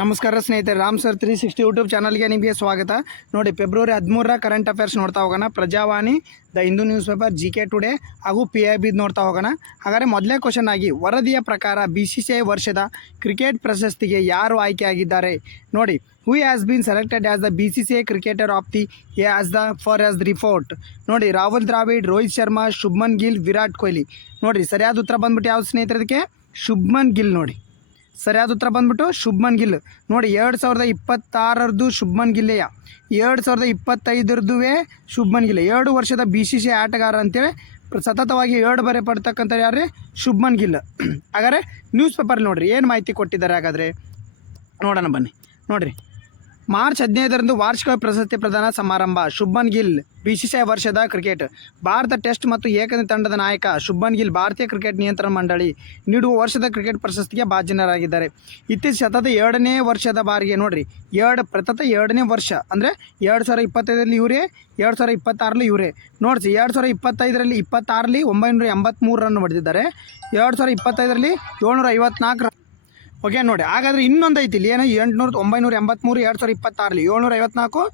ನಮಸ್ಕಾರ ಸ್ನೇಹಿತರೆ, Ram sir 360 YouTube ಚಾನಲ್ಗೆ ನಿಮಗೆ ಸ್ವಾಗತ. ನೋಡಿ, ಫೆಬ್ರವರಿ 13ರ ಕರೆಂಟ್ ಅಫೇರ್ಸ್ ನೋಡ್ತಾ ಹೋಗೋಣ. Prajavani, the Hindu news paper, GK today ಹಾಗೂ PIB ನೋಡ್ತಾ ಹೋಗೋಣ. ಹಾಗಾದರೆ ಮೊದಲೇ ಕ್ವಶನ್ ಆಗಿ, ವರದಿಯ ಪ್ರಕಾರ BCCI ವರ್ಷದ ಕ್ರಿಕೆಟ್ ಪ್ರಶಸ್ತಿಗೆ ಯಾರು ಆಯ್ಕೆಯಾಗಿದ್ದಾರೆ? ನೋಡಿ, who has been selected as the BCCI cricketer of the as the report. ನೋಡಿ, ರಾಹುಲ್ ದ್ರಾವಿಡ್, ರೋಹಿತ್ ಶರ್ಮಾ, ಶುಭ್ಮನ್ ಗಿಲ್, ವಿರಾಟ್ ಕೊಹ್ಲಿ. ನೋಡಿ, ಸರಿಯಾದ ಉತ್ತರ ಬಂದ್ಬಿಟ್ಟು ಯಾವ್ದು ಸ್ನೇಹಿತರೆ? ಅದಕ್ಕೆ ಶುಭ್ಮನ್ ಗಿಲ್. ನೋಡಿ, ಸರಿಯಾದ ಉತ್ತರ ಬಂದ್ಬಿಟ್ಟು ಶುಭ್ಮನ್ ಗಿಲ್. ನೋಡಿ, 2026ರದ್ದು ಶುಭ್ಮನ್ ಗಿಲ್ಲೆಯ, 2025ರದ್ದು ಶುಭ್ಮನ್ ಗಿಲ್. 2 ವರ್ಷದ BCCI ಆಟಗಾರ ಅಂತೇಳಿ ಸತತವಾಗಿ 2 ಬಾರಿ ಪಡ್ತಕ್ಕಂಥ ಯಾರು? ಶುಭ್ಮನ್ ಗಿಲ್. ಹಾಗಾದರೆ ನ್ಯೂಸ್ ಪೇಪರ್ ನೋಡಿರಿ ಏನು ಮಾಹಿತಿ ಕೊಟ್ಟಿದ್ದಾರೆ. ಹಾಗಾದರೆ ನೋಡೋಣ ಬನ್ನಿ. ನೋಡಿರಿ, ಮಾರ್ಚ್ 15ರಂದು ವಾರ್ಷಿಕ ಪ್ರಶಸ್ತಿ ಪ್ರದಾನ ಸಮಾರಂಭ. ಶುಭ್ಮನ್ ಗಿಲ್ BCCI ವರ್ಷದ ಕ್ರಿಕೆಟ್. ಭಾರತ ಟೆಸ್ಟ್ ಮತ್ತು ಏಕದಿನ ತಂಡದ ನಾಯಕ ಶುಭ್ಮನ್ ಗಿಲ್ ಭಾರತೀಯ ಕ್ರಿಕೆಟ್ ನಿಯಂತ್ರಣ ಮಂಡಳಿ ನೀಡುವ ವರ್ಷದ ಕ್ರಿಕೆಟ್ ಪ್ರಶಸ್ತಿಗೆ ಭಾಜನರಾಗಿದ್ದಾರೆ. ಇತ್ತೀಚೆಗೆ ಸತತ 2ನೇ ವರ್ಷದ ಬಾರಿಗೆ ನೋಡಿರಿ, 2ನೇ ವರ್ಷ ಅಂದರೆ 2025ರಲ್ಲಿ ಇವರೇ, 2026ರಲ್ಲಿ ಇವರೇ. ನೋಡಿಸಿ, 2025ರಲ್ಲಿ 26ರಲ್ಲಿ 983 ರನ್ ಹೊಡೆದಿದ್ದಾರೆ, 2025ರಲ್ಲಿ 754 ರನ್. ಓಕೆ, ನೋಡಿ, ಹಾಗಾದರೆ ಇನ್ನೊಂದು ಐತಿ ಇಲ್ಲಿ ಏನು, 983 2026ರಲ್ಲಿ, 754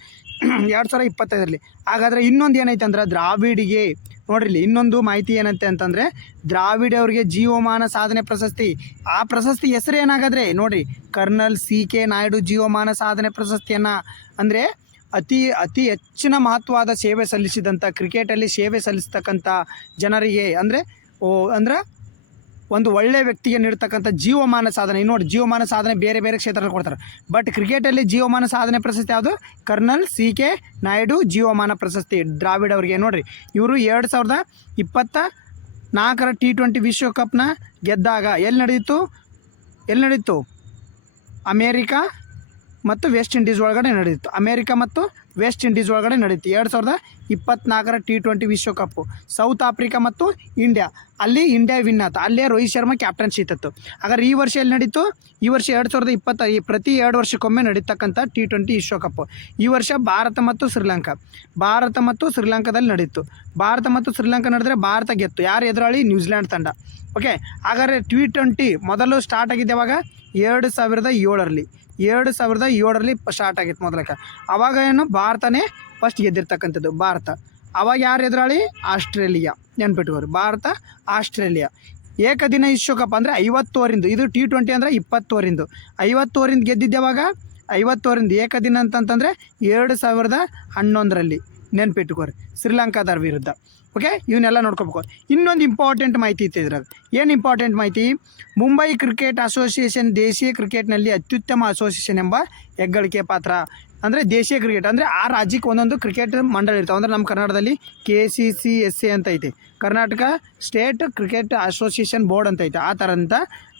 2025ರಲ್ಲಿ. ಹಾಗಾದರೆ ಇನ್ನೊಂದು ಏನೈತೆ ಅಂದ್ರೆ ದ್ರಾವಿಡಿಗೆ. ನೋಡ್ರಿ, ಇಲ್ಲಿ ಇನ್ನೊಂದು ಮಾಹಿತಿ ಏನಂತೆ ಅಂತಂದರೆ, ದ್ರಾವಿಡ್ ಅವರಿಗೆ ಜೀವಮಾನ ಸಾಧನೆ ಪ್ರಶಸ್ತಿ. ಆ ಪ್ರಶಸ್ತಿ ಹೆಸರು ಏನಾಗಾದ್ರೆ ನೋಡಿರಿ, ಕರ್ನಲ್ CK ನಾಯ್ಡು ಜೀವಮಾನ ಸಾಧನೆ ಪ್ರಶಸ್ತಿಯನ್ನು, ಅಂದರೆ ಅತಿ ಹೆಚ್ಚಿನ ಮಹತ್ವವಾದ ಸೇವೆ ಸಲ್ಲಿಸಿದಂಥ, ಕ್ರಿಕೆಟಲ್ಲಿ ಸೇವೆ ಸಲ್ಲಿಸ್ತಕ್ಕಂಥ ಜನರಿಗೆ ಅಂದರೆ ಒಂದು ಒಳ್ಳೆಯ ವ್ಯಕ್ತಿಗೆ ನೀಡ್ತಕ್ಕಂಥ ಜೀವಮಾನ ಸಾಧನೆ. ನೋಡಿ, ಜೀವಮಾನ ಸಾಧನೆ ಬೇರೆ ಬೇರೆ ಕ್ಷೇತ್ರದಲ್ಲಿ ಕೊಡ್ತಾರೆ, ಬಟ್ ಕ್ರಿಕೆಟಲ್ಲಿ ಜೀವಮಾನ ಸಾಧನೆ ಪ್ರಶಸ್ತಿ ಯಾವುದು? ಕರ್ನಲ್ CK ನಾಯ್ಡು ಜೀವಮಾನ ಪ್ರಶಸ್ತಿ ದ್ರಾವಿಡ್ ಅವರಿಗೆ. ನೋಡಿರಿ, ಇವರು 2024ರ T20 ವಿಶ್ವಕಪ್ನ ಗೆದ್ದಾಗ ಎಲ್ಲಿ ನಡೆಯಿತು? ಅಮೇರಿಕಾ ಮತ್ತು ವೆಸ್ಟ್ ಇಂಡೀಸ್ ಒಳಗಡೆ ನಡೆಯಿತು. ಅಮೇರಿಕಾ ಮತ್ತು ವೆಸ್ಟ್ ಇಂಡೀಸ್ ಒಳಗಡೆ ನಡೀತು 2024ರ T20 ವಿಶ್ವಕಪ್ಪು. ಸೌತ್ ಆಫ್ರಿಕಾ ಮತ್ತು ಇಂಡಿಯಾ, ಅಲ್ಲಿ ಇಂಡಿಯಾ ವಿನ್ ಆಯ್ತು. ಅಲ್ಲೇ ರೋಹಿತ್ ಶರ್ಮಾ ಕ್ಯಾಪ್ಟನ್ಶಿಪ್ ಇತ್ತು. ಹಾಗಾದ್ರೆ ಈ ವರ್ಷ ಎಲ್ಲಿ ನಡೀತು? ಈ ವರ್ಷ 2025, ಪ್ರತಿ 2 ವರ್ಷಕ್ಕೊಮ್ಮೆ ನಡೀತಕ್ಕಂಥ T20 ವಿಶ್ವಕಪ್ಪು. ಈ ವರ್ಷ ಭಾರತ ಮತ್ತು ಶ್ರೀಲಂಕಾದಲ್ಲಿ ನಡೀತು. ಭಾರತ ಮತ್ತು ಶ್ರೀಲಂಕಾ ನಡೆದರೆ ಭಾರತ ಗೆತ್ತು. ಯಾರು ಎದುರಾಳಿ? ನ್ಯೂಜಿಲ್ಯಾಂಡ್ ತಂಡ. ಓಕೆ, ಹಾಗಾದರೆ T20 ಮೊದಲು ಸ್ಟಾರ್ಟ್ ಆಗಿದ್ದೆ ಯಾವಾಗ? 2007ರಲ್ಲಿ ಸ್ಟಾರ್ಟ್ ಆಗಿತ್ತು ಮೊದಲಕ್ಕೆ. ಆವಾಗ ಏನು, ಭಾರತನೇ ಫಸ್ಟ್ ಗೆದ್ದಿರ್ತಕ್ಕಂಥದ್ದು. ಭಾರತ ಅವಾಗ ಯಾರು ಎದುರಾಳಿ? ಆಸ್ಟ್ರೇಲಿಯಾ. ನೆನ್ಪಿಟ್ಕೋರಿ, ಭಾರತ ಆಸ್ಟ್ರೇಲಿಯಾ. ಏಕದಿನ ವಿಶ್ವಕಪ್ ಅಂದರೆ 50 ಓವರಿಂದು, ಇದು T20 ಅಂದರೆ 20 ಓವರಿಂದು. 50 ಓವರಿಂದ ಗೆದ್ದಿದ್ದೆವಾಗ? 50 ಓವರಿಂದ ಏಕದಿನ ಅಂತಂತಂದರೆ 2011ರಲ್ಲಿ. ನೆನ್ಪಿಟ್ಕೋರಿ, ಶ್ರೀಲಂಕಾದವ್ರ ವಿರುದ್ಧ. ಓಕೆ, ಇವನ್ನೆಲ್ಲ ನೋಡ್ಕೋಬೇಕು. ಇನ್ನೊಂದು ಇಂಪಾರ್ಟೆಂಟ್ ಮಾಹಿತಿ ಇದ್ರಾಗ. ಏನು ಇಂಪಾರ್ಟೆಂಟ್ ಮಾಹಿತಿ? ಮುಂಬೈ ಕ್ರಿಕೆಟ್ ಅಸೋಸಿಯೇಷನ್ ದೇಶೀಯ ಕ್ರಿಕೆಟ್ನಲ್ಲಿ ಅತ್ಯುತ್ತಮ ಅಸೋಸಿಯೇಷನ್ ಎಂಬ ಹೆಗ್ಗಳಿಕೆ ಪಾತ್ರ. ಅಂದರೆ ದೇಶೀಯ ಕ್ರಿಕೆಟ್ ಅಂದರೆ ಆ ರಾಜ್ಯಕ್ಕೆ ಒಂದೊಂದು ಕ್ರಿಕೆಟ್ ಮಂಡಳಿ ಇರ್ತಾವೆ. ಅಂದರೆ ನಮ್ಮ ಕರ್ನಾಟಕದಲ್ಲಿ KCCSA ಅಂತ ಐತೆ, Karnataka state cricket association board ಅಂತ ಐತೆ. ಆ ಥರಂತ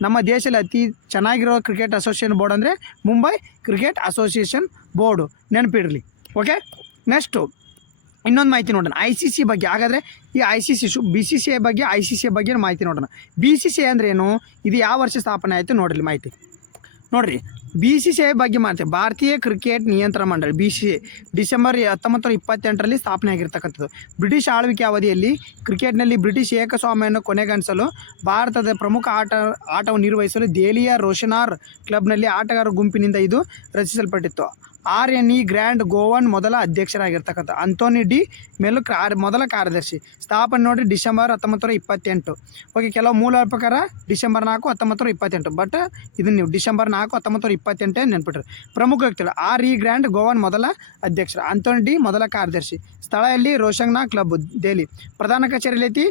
ನಮ್ಮ ದೇಶದಲ್ಲಿ ಅತಿ ಚೆನ್ನಾಗಿರೋ ಕ್ರಿಕೆಟ್ ಅಸೋಸಿಯೇಷನ್ ಬೋರ್ಡ್ ಅಂದರೆ ಮುಂಬೈ ಕ್ರಿಕೆಟ್ ಅಸೋಸಿಯೇಷನ್ ಬೋರ್ಡು. ನೆನಪಿರಲಿ. ಓಕೆ, ನೆಕ್ಸ್ಟು ಇನ್ನೊಂದು ಮಾಹಿತಿ ನೋಡೋಣ ICC ಬಗ್ಗೆ. ಹಾಗಾದರೆ ಈ BCCI ಬಗ್ಗೆ ಮಾಹಿತಿ ನೋಡೋಣ. BCCI ಅಂದರೆ ಏನು? ಇದು ಯಾವ ವರ್ಷ ಸ್ಥಾಪನೆ ಆಯಿತು? ನೋಡಿರಿ ಮಾಹಿತಿ. ನೋಡಿರಿ, BCCI ಬಗ್ಗೆ ಮಾಹಿತಿ. ಭಾರತೀಯ ಕ್ರಿಕೆಟ್ ನಿಯಂತ್ರಣ ಮಂಡಳಿ BCCI ಡಿಸೆಂಬರ್ 1928ರಲ್ಲಿ ಸ್ಥಾಪನೆ ಆಗಿರ್ತಕ್ಕಂಥದ್ದು. ಬ್ರಿಟಿಷ್ ಆಳ್ವಿಕೆ ಅವಧಿಯಲ್ಲಿ ಕ್ರಿಕೆಟ್ನಲ್ಲಿ ಬ್ರಿಟಿಷ್ ಏಕಸ್ವಾಮ್ಯವನ್ನು ಕೊನೆಗಾಣಿಸಲು ಭಾರತದ ಪ್ರಮುಖ ಆಟವನ್ನು ನಿರ್ವಹಿಸಲು ದೆಹಲಿಯ ರೋಷನಾರ್ ಕ್ಲಬ್ನಲ್ಲಿ ಆಟಗಾರರ ಗುಂಪಿನಿಂದ ಇದು ರಚಿಸಲ್ಪಟ್ಟಿತ್ತು. RNE ಗ್ರ್ಯಾಂಡ್ ಗೋವನ್ ಮೊದಲ ಅಧ್ಯಕ್ಷರಾಗಿರ್ತಕ್ಕಂಥ. ಆಂಥೋನಿ ಡಿ ಮೆಲುಕ್ ಮೊದಲ ಕಾರ್ಯದರ್ಶಿ. ಸ್ಥಾಪನೆ ನೋಡಿ ಡಿಸೆಂಬರ್ 1928. ಓಕೆ, ಕೆಲವು ಮೂಲ ಪ್ರಕಾರ ಡಿಸೆಂಬರ್ 4, 1928, ಬಟ್ ಇದನ್ನು ನೀವು ಡಿಸೆಂಬರ್ 4, 1928 ನೆನ್ಪಿಟ್ರಿ. ಪ್ರಮುಖ ವ್ಯಕ್ತಿಗಳು: RE ಗ್ರ್ಯಾಂಡ್ ಗೋವನ್ ಮೊದಲ ಅಧ್ಯಕ್ಷರು, ಆಂಥೋನಿ ಡಿ ಮೊದಲ ಕಾರ್ಯದರ್ಶಿ. ಸ್ಥಳ ಎಲ್ಲಿ? ರೋಷಂಗ್ನಾ ಕ್ಲಬ್, ದೆಹಲಿ. ಪ್ರಧಾನ ಕಚೇರಿ ಐತಿ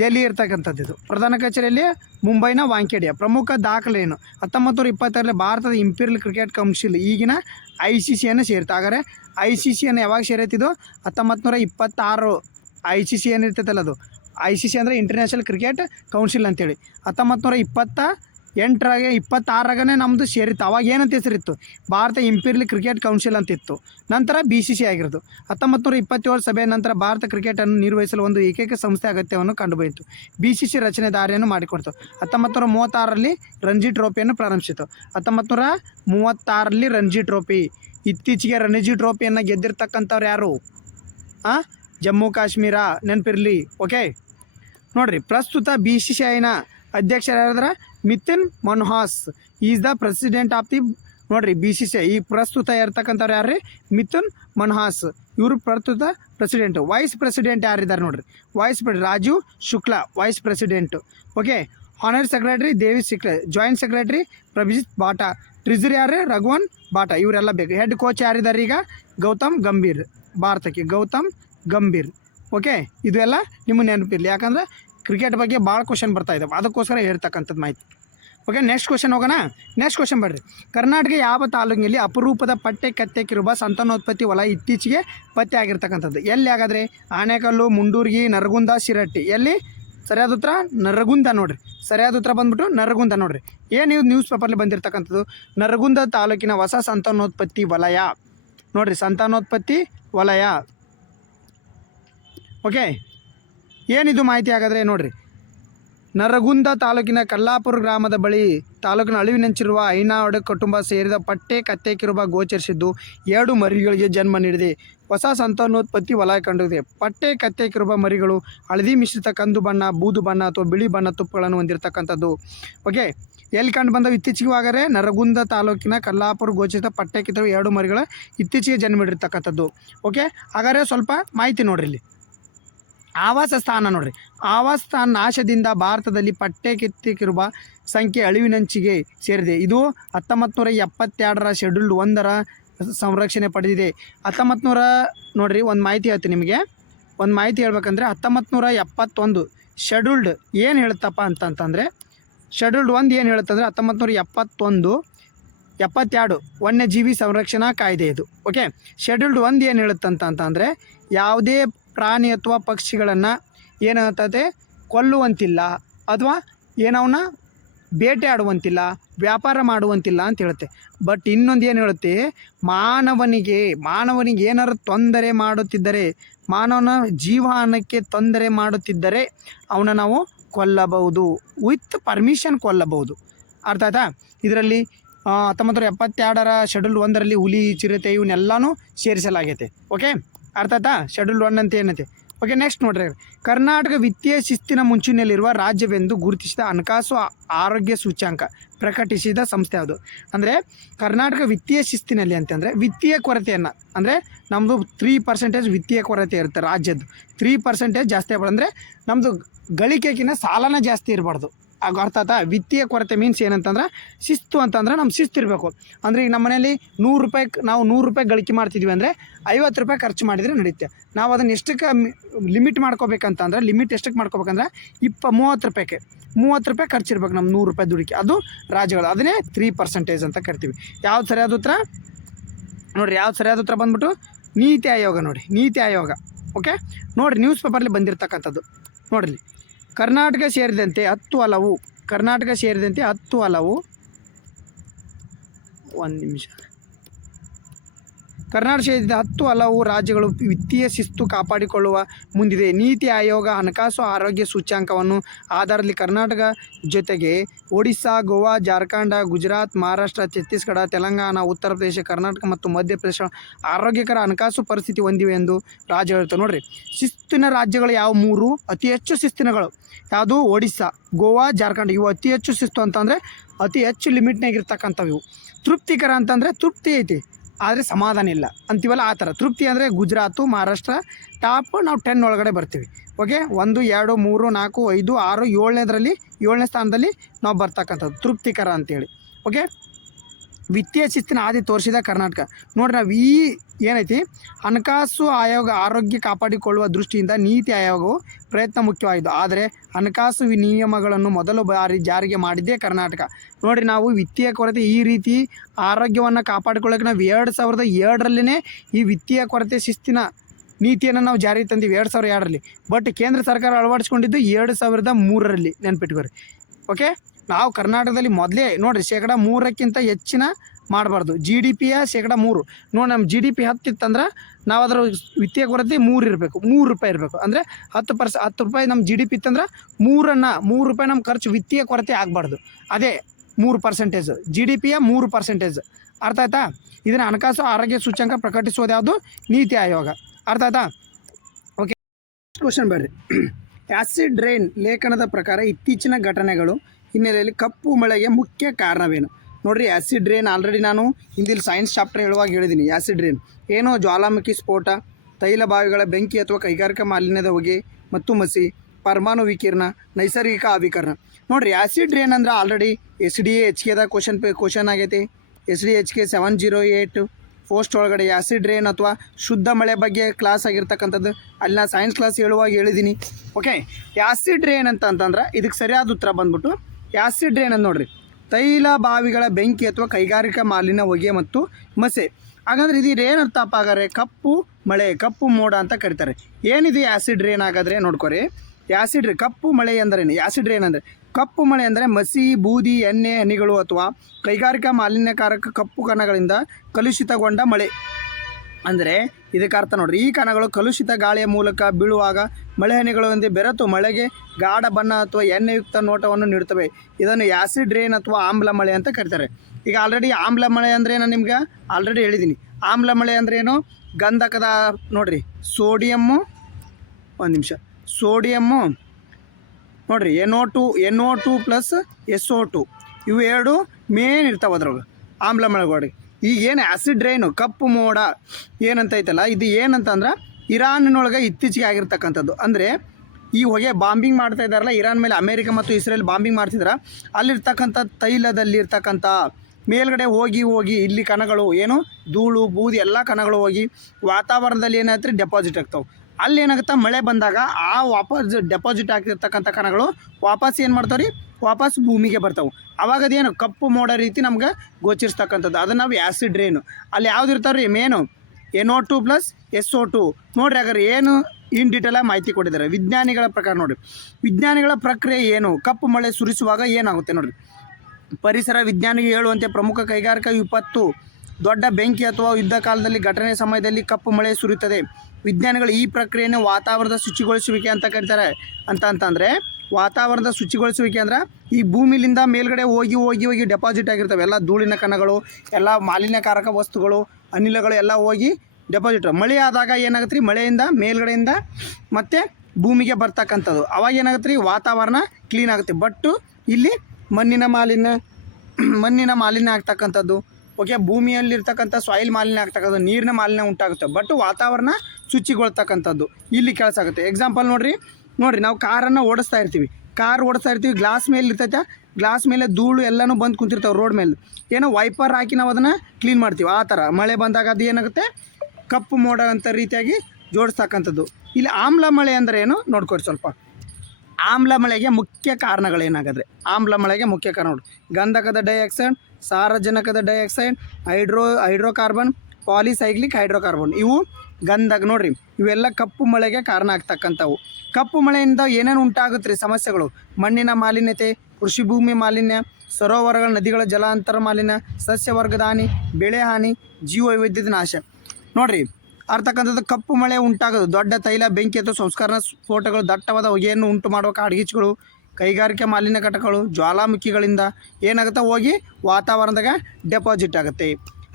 ದೆಹಲಿ ಇರ್ತಕ್ಕಂಥದ್ದು. ಇದು ಪ್ರಧಾನ ಕಚೇರಿಯಲ್ಲಿ ಮುಂಬೈನ ವಾಂಖೇಡಿಯ. ಪ್ರಮುಖ ದಾಖಲೆ ಏನು? 1922ರಲ್ಲಿ ಭಾರತದ ಇಂಪೀರಿಯಲ್ ಕ್ರಿಕೆಟ್ ಕೌನ್ಸಿಲ್ ಈಗಿನ ICCಯನ್ನು ಸೇರಿತು. ಹಾಗಾದರೆ ICCಯನ್ನು ಯಾವಾಗ ಸೇರೈತಿದು? 1926. ICC ಏನಿರ್ತೈತಲ್ಲ ಅದು ICC ಅಂದರೆ ಇಂಟರ್ನ್ಯಾಷನಲ್ ಕ್ರಿಕೆಟ್ ಕೌನ್ಸಿಲ್ ಅಂತೇಳಿ. 1928-26 ನಮ್ಮದು ಸೇರಿತ್ತು. ಅವಾಗ ಏನಂತ ಹೆಸರಿತ್ತು? ಭಾರತ ಇಂಪೀರಿಯಲ್ ಕ್ರಿಕೆಟ್ ಕೌನ್ಸಿಲ್ ಅಂತಿತ್ತು. ನಂತರ BCCI ಆಗಿರೋದು. 1927 ಸಭೆಯ ನಂತರ ಭಾರತ ಕ್ರಿಕೆಟನ್ನು ನಿರ್ವಹಿಸಲು ಒಂದು ಏಕೈಕ ಸಂಸ್ಥೆ ಅಗತ್ಯವನ್ನು ಕಂಡುಬಂದಿತು. BCCI ರಚನೆ ದಾರಿಯನ್ನು ಮಾಡಿಕೊಡ್ತು. 1936ರಲ್ಲಿ ರಣಜಿ ಟ್ರೋಫಿಯನ್ನು ಪ್ರಾರಂಭಿಸಿತು. 1936ರಲ್ಲಿ ರಣಜಿ ಟ್ರೋಫಿ. ಇತ್ತೀಚೆಗೆ ರಣಜಿ ಟ್ರೋಫಿಯನ್ನು ಗೆದ್ದಿರ್ತಕ್ಕಂಥವ್ರು ಯಾರು? ಜಮ್ಮು ಕಾಶ್ಮೀರ. ನೆನಪಿರಲಿ. ಓಕೆ, ನೋಡಿರಿ, ಪ್ರಸ್ತುತ BCCIನ ಅಧ್ಯಕ್ಷರಾದ್ರೆ Mithun Manhas. Is the president of the ನೋಡ್ರಿ BCCI. ಈ ಪ್ರಸ್ತುತ ಇರ್ತಕ್ಕಂಥವ್ರು ಯಾರು ರೀ? ಮಿಥುನ್ ಮನ್ಹಾಸ್, ಇವರು ಪ್ರಸ್ತುತ ಪ್ರೆಸಿಡೆಂಟು. ವೈಸ್ ಪ್ರೆಸಿಡೆಂಟ್ ಯಾರಿದ್ದಾರೆ ನೋಡ್ರಿ? Rajeev Shukla vice president. Okay. Honour secretary ದೇವಿ ಸಿಕ್ಲೆ, ಜಾಯಿಂಟ್ ಸೆಕ್ರೆಟರಿ ಪ್ರಭಿಜಿತ್ ಬಾಟಾ, ಟ್ರಿಜರಿ ಯಾರು? ರಘುವನ್ ಬಾಟಾ, ಇವರೆಲ್ಲ ಬೇಕು. ಹೆಡ್ ಕೋಚ್ ಯಾರಿದ್ದಾರೆ ಈಗ? ಗೌತಮ್ ಗಂಭೀರ್, ಭಾರತಕ್ಕೆ ಗೌತಮ್ ಗಂಭೀರ್. ಓಕೆ, ಇದು ಎಲ್ಲ ನಿಮಗೆ ನೆನಪಿರಲಿ, ಯಾಕಂದ್ರೆ ಕ್ರಿಕೆಟ್ ಬಗ್ಗೆ ಭಾಳ ಕ್ವಶನ್ ಬರ್ತಾ ಇದ್ದಾವೆ, ಅದಕ್ಕೋಸ್ಕರ ಹೇಳ್ತಕ್ಕಂಥದ್ದು ಮಾಹಿತಿ. ಓಕೆ, ನೆಕ್ಸ್ಟ್ ಕ್ವಶನ್ ಹೋಗೋಣ. ನೆಕ್ಸ್ಟ್ ಕ್ವಶನ್ ಬರ್ರಿ. ಕರ್ನಾಟಕ ಯಾವ ತಾಲೂಕಿನಲ್ಲಿ ಅಪರೂಪದ ಪಟ್ಟೆ ಕತ್ತೆ ಕಿರುಬ ಸಂತಾನೋತ್ಪತ್ತಿ ವಲಯ ಇತ್ತೀಚೆಗೆ ಪತ್ತೆ ಆಗಿರ್ತಕ್ಕಂಥದ್ದು? ಎಲ್ಲಿ ಹಾಗಾದರೆ? ಆನೇಕಲ್ಲು, ಮುಂಡೂರ್ಗಿ, ನರಗುಂದ, ಶಿರಹಟ್ಟಿ. ಎಲ್ಲಿ? ಸರಿಯಾದ ಉತ್ತರ ನರಗುಂದ ನೋಡ್ರಿ. ಸರಿಯಾದ ಉತ್ತರ ಬಂದ್ಬಿಟ್ಟು ನರಗುಂದ ನೋಡ್ರಿ. ಏನು ಇದು ನ್ಯೂಸ್ ಪೇಪರ್ಲಿ ಬಂದಿರತಕ್ಕಂಥದ್ದು? ನರಗುಂದ ತಾಲೂಕಿನ ಹೊಸ ಸಂತಾನೋತ್ಪತ್ತಿ ವಲಯ ನೋಡ್ರಿ, ಸಂತಾನೋತ್ಪತ್ತಿ ವಲಯ. ಓಕೆ, ಏನಿದು ಮಾಹಿತಿ ಹಾಗಾದರೆ ನೋಡ್ರಿ. ನರಗುಂದ ತಾಲೂಕಿನ ಕಲ್ಲಾಪುರ ಗ್ರಾಮದ ಬಳಿ ತಾಲೂಕಿನ ಅಳಿವಿನಂಚಿರುವ ಐನಾವಡೆ ಕುಟುಂಬ ಸೇರಿದ ಪಟ್ಟೆ ಕತ್ತೆ ಕಿರುಬ ಗೋಚರಿಸಿದ್ದು 2 ಮರಿಗಳಿಗೆ ಜನ್ಮ ನೀಡಿದೆ. ಹೊಸ ಸಂತಾನೋತ್ಪತ್ತಿ ವಲಯ ಕಂಡಿದೆ. ಪಟ್ಟೆ ಕತ್ತೆ ಕಿರುಬ ಮರಿಗಳು ಹಳದಿ ಮಿಶ್ರಿತ ಕಂದು ಬಣ್ಣ, ಬೂದು ಬಣ್ಣ ಅಥವಾ ಬಿಳಿ ಬಣ್ಣ ತುಪ್ಪುಗಳನ್ನು ಹೊಂದಿರತಕ್ಕಂಥದ್ದು. ಓಕೆ, ಎಲ್ಲಿ ಕಂಡು ಬಂದವು? ಇತ್ತೀಚೆಗೆ ಹಾಗಾದರೆ ನರಗುಂದ ತಾಲೂಕಿನ ಕಲ್ಲಾಪುರ ಗೋಚರಿಸಿದ ಪಟ್ಟೆ ಕಿತ್ತರು 2 ಮರಿಗಳ ಇತ್ತೀಚೆಗೆ ಜನ್ಮ ನೀಡಿರ್ತಕ್ಕಂಥದ್ದು. ಓಕೆ, ಹಾಗಾದರೆ ಸ್ವಲ್ಪ ಮಾಹಿತಿ ನೋಡ್ರಿ. ಇಲ್ಲಿ ಆವಾಸ ಸ್ಥಾನ ನೋಡ್ರಿ. ಆವಾಸ ಸ್ಥಾನ ನಾಶದಿಂದ ಭಾರತದಲ್ಲಿ ಪಟ್ಟೆ ಕಿರುಬ ಸಂಖ್ಯೆ ಅಳಿವಿನಂಚಿಗೆ ಸೇರಿದೆ. ಇದು 1972ರ ಶೆಡ್ಯೂಲ್ಡ್ 1ರ ಸಂರಕ್ಷಣೆ ಪಡೆದಿದೆ. 1900 ನೋಡ್ರಿ, ಒಂದು ಮಾಹಿತಿ ಹೇಳ್ತೀನಿ ನಿಮಗೆ. ಒಂದು ಮಾಹಿತಿ ಹೇಳ್ಬೇಕಂದ್ರೆ 1971 ಶೆಡ್ಯೂಲ್ಡ್ ಏನು ಹೇಳುತ್ತಪ್ಪ ಅಂತಂತಂದರೆ, ಶೆಡ್ಯೂಲ್ಡ್ 1 ಏನು ಹೇಳುತ್ತಂದರೆ 1972 ವನ್ಯಜೀವಿ ಸಂರಕ್ಷಣಾ ಕಾಯ್ದೆ ಇದು. ಓಕೆ, ಶೆಡ್ಯೂಲ್ಡ್ 1 ಏನು ಹೇಳುತ್ತಂತಂದರೆ ಯಾವುದೇ ಪ್ರಾಣಿ ಅಥವಾ ಪಕ್ಷಿಗಳನ್ನು ಏನಾಗ್ತದೆ ಕೊಲ್ಲುವಂತಿಲ್ಲ ಅಥವಾ ಏನವನ್ನ ಬೇಟೆ ಆಡುವಂತಿಲ್ಲ, ವ್ಯಾಪಾರ ಮಾಡುವಂತಿಲ್ಲ ಅಂತ ಹೇಳುತ್ತೆ. ಬಟ್ ಇನ್ನೊಂದು ಏನು ಹೇಳುತ್ತೆ? ಮಾನವನಿಗೆ ಏನಾರು ತೊಂದರೆ ಮಾಡುತ್ತಿದ್ದರೆ, ಮಾನವನ ಜೀವನಕ್ಕೆ ತೊಂದರೆ ಮಾಡುತ್ತಿದ್ದರೆ ಅವನ ನಾವು ಕೊಲ್ಲಬಹುದು, ವಿತ್ ಪರ್ಮಿಷನ್ ಕೊಲ್ಲಬಹುದು. ಅರ್ಥ ಆಯ್ತಾ? ಇದರಲ್ಲಿ 1972ರ ಶೆಡ್ಯೂಲ್ 1ರಲ್ಲಿ ಹುಲಿ, ಚಿರತೆ ಇವನ್ನೆಲ್ಲನೂ ಸೇರಿಸಲಾಗೈತೆ. ಓಕೆ, ಅರ್ಥ ಆಯ್ತಾ? ಶೆಡ್ಯೂಲ್ 1 ಅಂತ ಏನೈತೆ. ಓಕೆ, ನೆಕ್ಸ್ಟ್ ನೋಡ್ರಿ. ಕರ್ನಾಟಕ ವಿತ್ತೀಯ ಶಿಸ್ತಿನ ಮುಂಚೂಣಿಯಲ್ಲಿರುವ ರಾಜ್ಯವೆಂದು ಗುರುತಿಸಿದ ಹಣಕಾಸು ಆರೋಗ್ಯ ಸೂಚ್ಯಾಂಕ ಪ್ರಕಟಿಸಿದ ಸಂಸ್ಥೆ ಯಾವುದು? ಅಂದರೆ ಕರ್ನಾಟಕ ವಿತ್ತೀಯ ಶಿಸ್ತಿನಲ್ಲಿ ಅಂತಂದರೆ ವಿತ್ತೀಯ ಕೊರತೆಯನ್ನು, ಅಂದರೆ ನಮ್ಮದು 3% ವಿತ್ತೀಯ ಕೊರತೆ ಇರುತ್ತೆ ರಾಜ್ಯದ್ದು. 3% ಜಾಸ್ತಿ ಆಗ್ಬಾರ್ದು, ಅಂದರೆ ನಮ್ಮದು ಗಳಿಕೆಗಿನ ಸಾಲನ ಜಾಸ್ತಿ ಇರಬಾರ್ದು. ಆಗ ಅರ್ಥ ಆಯ್ತಾ? ವಿತ್ತೀಯ ಕೊರತೆ ಮೀನ್ಸ್ ಏನಂತಂದ್ರೆ ಶಿಸ್ತು ಅಂತಂದ್ರೆ ನಮ್ಮ ಶಿಸ್ತು ಇರಬೇಕು. ಅಂದರೆ ಈಗ ನಮ್ಮ ಮನೇಲಿ 100 ರೂಪಾಯಿ ನಾವು 100 ರೂಪಾಯಿ ಗಳಿಕೆ ಮಾಡ್ತಿದ್ವಿ ಅಂದರೆ 50 ರೂಪಾಯಿ ಖರ್ಚು ಮಾಡಿದರೆ ನಡೆಯುತ್ತೆ. ನಾವು ಅದನ್ನು ಎಷ್ಟಕ್ಕೆ ಲಿಮಿಟ್ ಮಾಡ್ಕೋಬೇಕಂತಂದ್ರೆ, ಲಿಮಿಟ್ ಎಷ್ಟಕ್ಕೆ ಮಾಡ್ಕೋಬೇಕಂದ್ರೆ 30 ರೂಪಾಯಿಗೆ 30 ರೂಪಾಯಿ ಖರ್ಚಿರ್ಬೇಕು ನಮ್ಮ 100 ರೂಪಾಯಿ ದುಡಿಕೆ. ಅದು ರಾಜ್ಯಗಳು, ಅದನ್ನೇ 3% ಅಂತ ಕರಿತೀವಿ. ಯಾವ್ದು ಸರಿಯಾದ ಉತ್ತರ ನೋಡಿರಿ? ಯಾವ್ದು ಸರಿಯಾದ ಉತ್ತರ ಬಂದ್ಬಿಟ್ಟು ನೀತಿ ಆಯೋಗ ನೋಡಿ, ನೀತಿ ಆಯೋಗ. ಓಕೆ, ನೋಡಿರಿ ನ್ಯೂಸ್ ಪೇಪರ್ಲಿ ಬಂದಿರತಕ್ಕಂಥದ್ದು ನೋಡಿರಿ. ಕರ್ನಾಟಕ ಸೇರಿದಂತೆ 10 ಹಲವು, ಕರ್ನಾಟಕ ಸೇರಿದಂತೆ 10 ಹಲವು, ಒಂದು ನಿಮಿಷ, ಕರ್ನಾಟಕ ಸೇರಿದಂತೆ 10 ಹಲವು ರಾಜ್ಯಗಳು ವಿತ್ತೀಯ ಶಿಸ್ತು ಕಾಪಾಡಿಕೊಳ್ಳುವ ಮುಂದಿದೆ. ನೀತಿ ಆಯೋಗ ಹಣಕಾಸು ಆರೋಗ್ಯ ಸೂಚ್ಯಾಂಕವನ್ನು ಆಧಾರದಲ್ಲಿ ಕರ್ನಾಟಕ ಜೊತೆಗೆ ಒಡಿಸ್ಸಾ, ಗೋವಾ, ಜಾರ್ಖಂಡ್, ಗುಜರಾತ್, ಮಹಾರಾಷ್ಟ್ರ, ಛತ್ತೀಸ್ಗಢ, ತೆಲಂಗಾಣ, ಉತ್ತರ ಪ್ರದೇಶ, ಕರ್ನಾಟಕ ಮತ್ತು ಮಧ್ಯಪ್ರದೇಶ ಆರೋಗ್ಯಕರ ಹಣಕಾಸು ಪರಿಸ್ಥಿತಿ ಹೊಂದಿವೆ ಎಂದು ರಾಜ್ಯ ಹೇಳ್ತಾರೆ. ನೋಡಿರಿ, ಶಿಸ್ತಿನ ರಾಜ್ಯಗಳು ಯಾವ 3 ಅತಿ ಹೆಚ್ಚು ಶಿಸ್ತಿನಗಳು? ಯಾವುದು? ಒಡಿಸ್ಸಾ, ಗೋವಾ, ಜಾರ್ಖಂಡ್. ಇವು ಅತಿ ಹೆಚ್ಚು ಶಿಸ್ತು ಅಂತಂದರೆ ಅತಿ ಹೆಚ್ಚು ಲಿಮಿಟ್ನಾಗಿರ್ತಕ್ಕಂಥವು. ಇವು ತೃಪ್ತಿಕರ ಅಂತಂದರೆ ತೃಪ್ತಿ ಐತಿ ಆದರೆ ಸಮಾಧಾನ ಇಲ್ಲ ಅಂತೀವಲ್ಲ, ಆ ಥರ. ತೃಪ್ತಿ ಅಂದರೆ ಗುಜರಾತು, ಮಹಾರಾಷ್ಟ್ರ ಟಾಪ್, ನಾವು 10 ಒಳಗಡೆ ಬರ್ತೀವಿ. ಓಕೆ, 1, 2, 3, 4, 5, 6, 7ನೇ ಸ್ಥಾನದಲ್ಲಿ ನಾವು ಬರ್ತಕ್ಕಂಥದ್ದು ತೃಪ್ತಿಕರ ಅಂತೇಳಿ. ಓಕೆ, ವಿತ್ತೀಯ ಶಿಸ್ತಿನ ಹಾದಿ ತೋರಿಸಿದ ಕರ್ನಾಟಕ. ನೋಡ್ರಿ, ನಾವು ಈ ಏನೈತಿ ಹಣಕಾಸು ಆಯೋಗ ಆರೋಗ್ಯ ಕಾಪಾಡಿಕೊಳ್ಳುವ ದೃಷ್ಟಿಯಿಂದ ನೀತಿ ಆಯೋಗವು ಪ್ರಯತ್ನ ಮುಖ್ಯವಾಯಿತು. ಆದರೆ ಹಣಕಾಸು ನಿಯಮಗಳನ್ನು ಮೊದಲ ಬಾರಿ ಜಾರಿಗೆ ಮಾಡಿದ್ದೇ ಕರ್ನಾಟಕ. ನೋಡಿರಿ, ನಾವು ವಿತ್ತೀಯ ಕೊರತೆ ಈ ರೀತಿ ಆರೋಗ್ಯವನ್ನು ಕಾಪಾಡಿಕೊಳ್ಳೋಕೆ ನಾವು 2002ರಲ್ಲೇ ಈ ವಿತ್ತೀಯ ಕೊರತೆ ಶಿಸ್ತಿನ ನೀತಿಯನ್ನು ನಾವು ಜಾರಿಗೆ ತಂದೀವಿ 2002ರಲ್ಲಿ. ಬಟ್ ಕೇಂದ್ರ ಸರ್ಕಾರ ಅಳವಡಿಸ್ಕೊಂಡಿದ್ದು 2003ರಲ್ಲಿ, ನೆನ್ಪಿಟ್ಕೋರಿ. ಓಕೆ, ನಾವು ಕರ್ನಾಟಕದಲ್ಲಿ ಮೊದಲೇ ನೋಡಿರಿ 3%ಕ್ಕಿಂತ ಹೆಚ್ಚಿನ ಮಾಡಬಾರ್ದು. GDPಯ 3%. ನೋಡಿ, ನಮ್ಮ GDP 10 ಇತ್ತಂದ್ರೆ ನಾವು ಅದರ ವಿತ್ತೀಯ ಕೊರತೆ 3 ಇರಬೇಕು, 3 ರೂಪಾಯಿ ಇರಬೇಕು. ಅಂದರೆ 10 ರೂಪಾಯಿ ನಮ್ಮ GDP ಇತ್ತಂದ್ರೆ 3 ರೂಪಾಯಿ ನಮ್ಮ ಖರ್ಚು ವಿತ್ತೀಯ ಕೊರತೆ ಆಗಬಾರ್ದು. ಅದೇ 3%, GDPಯ 3%. ಅರ್ಥ ಆಯ್ತಾ? ಇದನ್ನು ಹಣಕಾಸು ಆರೋಗ್ಯ ಸೂಚ್ಯಂಕ ಪ್ರಕಟಿಸೋದು ಯಾವುದು? ನೀತಿ ಆಯೋಗ. ಅರ್ಥ ಆಯ್ತಾ? ಓಕೆ, ಕ್ವಶನ್ ಬರ್ರಿ. ಆ್ಯಸಿಡ್ ರೈನ್ ಲೇಖನದ ಪ್ರಕಾರ ಇತ್ತೀಚಿನ ಘಟನೆಗಳು ಹಿನ್ನೆಲೆಯಲ್ಲಿ ಕಪ್ಪು ಮಳೆಗೆ ಮುಖ್ಯ ಕಾರಣವೇನು? ನೋಡಿರಿ ಆ್ಯಸಿಡ್ ರೇನ್ ಆಲ್ರೆಡಿ ನಾನು ಹಿಂದಿಲ್ಲಿ ಸೈನ್ಸ್ ಚಾಪ್ಟರ್ ಹೇಳುವಾಗ ಹೇಳಿದ್ದೀನಿ. ಆ್ಯಸಿಡ್ ರೇನ್ ಏನು ಜ್ವಾಲಾಮುಖಿ ಸ್ಫೋಟ, ತೈಲ ಬಾವಿಗಳ ಬೆಂಕಿ ಅಥವಾ ಕೈಗಾರಿಕಾ ಮಾಲಿನ್ಯದ ಹೊಗೆ ಮತ್ತು ಮಸಿ, ಪರಮಾಣು ವಿಕಿರಣ, ನೈಸರ್ಗಿಕ ಆವಿಕರಣ. ನೋಡಿರಿ ಆ್ಯಸಿಡ್ ರೇನ್ ಅಂದ್ರೆ ಆಲ್ರೆಡಿ SDA-HKದ ಕ್ವಶನ್ ಆಗೈತಿ. SDA-HK 708 ಪೋಸ್ಟ್ ಒಳಗಡೆ ಆ್ಯಸಿಡ್ ರೇನ್ ಅಥವಾ ಶುದ್ಧ ಮಳೆ ಬಗ್ಗೆ ಕ್ಲಾಸ್ ಆಗಿರ್ತಕ್ಕಂಥದ್ದು ಅಲ್ಲಿ ನಾನು ಸೈನ್ಸ್ ಕ್ಲಾಸ್ ಹೇಳುವಾಗ ಹೇಳಿದ್ದೀನಿ. ಓಕೆ, ಆ್ಯಸಿಡ್ ರೇನ್ ಅಂತಂದ್ರೆ ಇದಕ್ಕೆ ಸರಿಯಾದ ಉತ್ತರ ಬಂದ್ಬಿಟ್ಟು ಆ್ಯಸಿಡ್ ರೇನ್ ಅಂತ ನೋಡಿರಿ, ತೈಲ ಬಾವಿಗಳ ಬೆಂಕಿ ಅಥವಾ ಕೈಗಾರಿಕಾ ಮಾಲಿನ್ಯ ಹೊಗೆ ಮತ್ತು ಮಸೆ. ಹಾಗಾದ್ರೆ ಇದು ರೇನ್ ಅರ್ಥಪ್ಪ ಹಾಗಾದ್ರೆ ಕಪ್ಪು ಮಳೆ, ಕಪ್ಪು ಮೋಡ ಅಂತ ಕರೀತಾರೆ. ಏನಿದು ಆ್ಯಸಿಡ್ ರೇನ್ ಹಾಗಾದರೆ ನೋಡ್ಕೊರಿ. ಆ್ಯಸಿಡ್ ಕಪ್ಪು ಮಳೆ ಅಂದ್ರೇನು? ಆ್ಯಸಿಡ್ ರೇನ್ ಅಂದರೆ ಕಪ್ಪು ಮಳೆ ಅಂದರೆ ಮಸಿ, ಬೂದಿ, ಎಣ್ಣೆ ಹನಿಗಳು ಅಥವಾ ಕೈಗಾರಿಕಾ ಮಾಲಿನ್ಯಕಾರಕ ಕಪ್ಪು ಕಣಗಳಿಂದ ಕಲುಷಿತಗೊಂಡ ಮಳೆ ಅಂದರೆ ಇದಕ್ಕೆ ಅರ್ಥ ನೋಡ್ರಿ. ಈ ಕಣಗಳು ಕಲುಷಿತ ಗಾಳಿಯ ಮೂಲಕ ಬೀಳುವಾಗ ಮಳೆ ಹನಿಗಳೊಂದಿಗೆ ಬೆರೆತು ಮಳೆಗೆ ಗಾಢ ಬಣ್ಣ ಅಥವಾ ಎಣ್ಣೆಯುಕ್ತ ನೋಟವನ್ನು ನೀಡುತ್ತವೆ. ಇದನ್ನು ಆ್ಯಸಿಡ್ ರೇನ್ ಅಥವಾ ಆಮ್ಲ ಮಳೆ ಅಂತ ಕರೀತಾರೆ. ಈಗ ಆಲ್ರೆಡಿ ಆಮ್ಲ ಮಳೆ ಅಂದರೆ ನಾನು ನಿಮ್ಗೆ ಆಲ್ರೆಡಿ ಹೇಳಿದ್ದೀನಿ. ಆಮ್ಲ ಮಳೆ ಅಂದರೆ ಏನು? ಗಂಧಕದ ನೋಡಿರಿ, ಸೋಡಿಯಮ್ಮು, ಒಂದು ನಿಮಿಷ, ಸೋಡಿಯಮ್ಮು ನೋಡಿರಿ NO2 ಪ್ಲಸ್ SO2 ಇವು ಎರಡು ಮೇನ್ ಇರ್ತಾವೆ ಅದ್ರೊಳಗೆ ಆಮ್ಲ ಮಳೆಗೊಳಗೆ. ಈಗೇನು ಆ್ಯಸಿಡ್ ರೈನು ಕಪ್ಪು ಮೋಡ ಏನಂತ ಐತಲ್ಲ, ಇದು ಏನಂತಂದ್ರೆ ಇರಾನ್ನೊಳಗೆ ಇತ್ತೀಚೆಗೆ ಆಗಿರ್ತಕ್ಕಂಥದ್ದು. ಅಂದರೆ ಈ ಹೊಗೆ ಬಾಂಬಿಂಗ್ ಮಾಡ್ತಾ ಇದ್ದಾರಲ್ಲ ಇರಾನ್ ಮೇಲೆ, ಅಮೇರಿಕ ಮತ್ತು ಇಸ್ರೇಲ್ ಬಾಂಬಿಂಗ್ ಮಾಡ್ತಿದ್ದಾರೆ. ಅಲ್ಲಿರ್ತಕ್ಕಂಥ ತೈಲದಲ್ಲಿರ್ತಕ್ಕಂಥ ಮೇಲ್ಗಡೆ ಹೋಗಿ ಇಲ್ಲಿ ಕಣಗಳು ಏನು ಧೂಳು ಬೂದಿ ಎಲ್ಲ ಕಣಗಳು ಹೋಗಿ ವಾತಾವರಣದಲ್ಲಿ ಏನಾಯ್ತು ಡೆಪಾಸಿಟ್ ಆಗ್ತಾವೆ. ಅಲ್ಲಿ ಏನಾಗುತ್ತೆ, ಮಳೆ ಬಂದಾಗ ಆ ವಾಪಸ್ ಡೆಪಾಸಿಟ್ ಆಗ್ತಿರ್ತಕ್ಕಂಥ ಕಣಗಳು ವಾಪಸ್ ಏನು ಮಾಡ್ತಾವೆ ರೀ, ವಾಪಸ್ ಭೂಮಿಗೆ ಬರ್ತಾವೆ. ಅವಾಗ ಅದೇನು ಕಪ್ಪು ಮೋಡ ರೀತಿ ನಮ್ಗೆ ಗೋಚರಿಸ್ತಕ್ಕಂಥದ್ದು, ಅದು ನಾವು ಆ್ಯಸಿಡ್ ರೇನು. ಅಲ್ಲಿ ಯಾವ್ದು ಇರ್ತಾವೆ ರೀ ಮೇನು NO2 ಪ್ಲಸ್ SO2. ನೋಡಿರಿ ಹಾಗಾದ್ರೆ ಏನು ಇನ್ ಡೀಟೇಲಾಗಿ ಮಾಹಿತಿ ಕೊಟ್ಟಿದ್ದಾರೆ ವಿಜ್ಞಾನಿಗಳ ಪ್ರಕಾರ. ನೋಡಿರಿ ವಿಜ್ಞಾನಿಗಳ ಪ್ರಕ್ರಿಯೆ ಏನು, ಕಪ್ಪು ಮಳೆ ಸುರಿಸುವಾಗ ಏನಾಗುತ್ತೆ ನೋಡಿರಿ. ಪರಿಸರ ವಿಜ್ಞಾನಿಗೆ ಹೇಳುವಂತೆ ಪ್ರಮುಖ ಕೈಗಾರಿಕಾ ವಿಪತ್ತು ದೊಡ್ಡ ಬೆಂಕಿ ಅಥವಾ ಯುದ್ಧ ಕಾಲದಲ್ಲಿ ಘಟನೆ ಸಮಯದಲ್ಲಿ ಕಪ್ಪು ಮಳೆ ಸುರಿಯುತ್ತದೆ. ವಿಜ್ಞಾನಿಗಳು ಈ ಪ್ರಕ್ರಿಯೆಯನ್ನು ವಾತಾವರಣದ ಶುಚಿಗೊಳಿಸುವಿಕೆ ಅಂತ ಕರೀತಾರೆ. ಅಂತಂದರೆ ವಾತಾವರಣದ ಶುಚಿಗೊಳಿಸುವಿಕೆ ಅಂದ್ರೆ ಈ ಭೂಮಿಲಿಂದ ಮೇಲ್ಗಡೆ ಹೋಗಿ ಡೆಪಾಸಿಟ್ ಆಗಿರ್ತವೆ ಎಲ್ಲ ಧೂಳಿನ ಕಣಗಳು, ಎಲ್ಲ ಮಾಲಿನ್ಯಕಾರಕ ವಸ್ತುಗಳು, ಅನಿಲಗಳು ಎಲ್ಲ ಹೋಗಿ ಡೆಪಾಸಿಟ್. ಮಳೆ ಆದಾಗ ಏನಾಗುತ್ತೆ ರೀ, ಮಳೆಯಿಂದ ಮೇಲ್ಗಡೆಯಿಂದ ಮತ್ತೆ ಭೂಮಿಗೆ ಬರ್ತಕ್ಕಂಥದ್ದು. ಅವಾಗ ಏನಾಗುತ್ತೆ ರೀ, ವಾತಾವರಣ ಕ್ಲೀನ್ ಆಗುತ್ತೆ. ಬಟ್ ಇಲ್ಲಿ ಮಣ್ಣಿನ ಮಾಲಿನ್ಯ ಆಗ್ತಕ್ಕಂಥದ್ದು, ಓಕೆ, ಭೂಮಿಯಲ್ಲಿರ್ತಕ್ಕಂಥ ಸಾಯಿಲ್ ಮಾಲಿನ್ಯ ಆಗ್ತಕ್ಕಂಥದ್ದು, ನೀರಿನ ಮಾಲಿನ್ಯ ಉಂಟಾಗುತ್ತೆ. ಬಟ್ ವಾತಾವರಣ ಶುಚಿಗೊಳ್ತಕ್ಕಂಥದ್ದು ಇಲ್ಲಿ ಕೆಲಸ ಆಗುತ್ತೆ. ಎಕ್ಸಾಂಪಲ್ ನೋಡಿರಿ ನಾವು ಕಾರನ್ನು ಓಡಿಸ್ತಾ ಇರ್ತೀವಿ, ಗ್ಲಾಸ್ ಮೇಲೆ ಇರ್ತೈತೆ, ಗ್ಲಾಸ್ ಮೇಲೆ ಧೂಳು ಎಲ್ಲನೂ ಬಂದು ಕುಂತಿರ್ತಾವೆ ರೋಡ್ ಮೇಲೆ. ಏನೋ ವೈಪರ್ ಹಾಕಿ ನಾವು ಅದನ್ನು ಕ್ಲೀನ್ ಮಾಡ್ತೀವಿ. ಆ ಥರ ಮಳೆ ಬಂದಾಗ ಅದು ಏನಾಗುತ್ತೆ, ಕಪ್ಪು ಮೋಡ ಅಂತ ರೀತಿಯಾಗಿ ಜೋಡಿಸ್ತಕ್ಕಂಥದ್ದು. ಇಲ್ಲಿ ಆಮ್ಲ ಮಳೆ ಅಂದರೆ ಏನು ನೋಡ್ಕೊರಿ ಸ್ವಲ್ಪ. ಆಮ್ಲ ಮಳೆಗೆ ಮುಖ್ಯ ಕಾರಣಗಳೇನಾಗಾದರೆ, ಆಮ್ಲ ಮಳೆಗೆ ಮುಖ್ಯ ಕಾರಣ ನೋಡಿ, ಗಂಧಕದ ಡೈಆಕ್ಸೈಡ್, ಸಾರಜನಕದ ಡೈಆಕ್ಸೈಡ್, ಹೈಡ್ರೋಕಾರ್ಬನ್, ಪಾಲಿಸೈಕ್ಲಿಕ್ ಹೈಡ್ರೋಕಾರ್ಬನ್, ಇವು ಗಂಧಕ ನೋಡ್ರಿ. ಇವೆಲ್ಲ ಕಪ್ಪು ಮಳೆಗೆ ಕಾರಣ ಆಗ್ತಕ್ಕಂಥವು. ಕಪ್ಪು ಮಳೆಯಿಂದ ಏನೇನು ಉಂಟಾಗುತ್ತೆ ರೀ ಸಮಸ್ಯೆಗಳು? ಮಣ್ಣಿನ ಮಾಲಿನ್ಯತೆ, ಕೃಷಿ ಭೂಮಿ ಮಾಲಿನ್ಯ, ಸರೋವರಗಳ ನದಿಗಳ ಜಲಾಂತರ ಮಾಲಿನ್ಯ, ಸಸ್ಯವರ್ಗದ ಹಾನಿ, ಬೆಳೆ ಹಾನಿ, ಜೀವ ವೈವಿಧ್ಯದ ನಾಶ. ನೋಡ್ರಿ ಅರ್ತಕ್ಕಂಥದ್ದು ಕಪ್ಪು ಮಳೆ ಉಂಟಾಗೋದು ದೊಡ್ಡ ತೈಲ ಬೆಂಕಿ ಅಥವಾ ಸಂಸ್ಕರಣ ಸ್ಫೋಟಗಳು, ದಟ್ಟವಾದ ಹೊಗೆಯನ್ನು ಉಂಟು ಮಾಡುವ ಕಾಡ್ಗಿಚ್ಚುಗಳು, ಕೈಗಾರಿಕೆ ಮಾಲಿನ್ಯ ಘಟಕಗಳು, ಜ್ವಾಲಾಮುಖಿಗಳಿಂದ ಏನಾಗುತ್ತೆ ಹೋಗಿ ವಾತಾವರಣದಾಗ ಡೆಪಾಸಿಟ್ ಆಗುತ್ತೆ.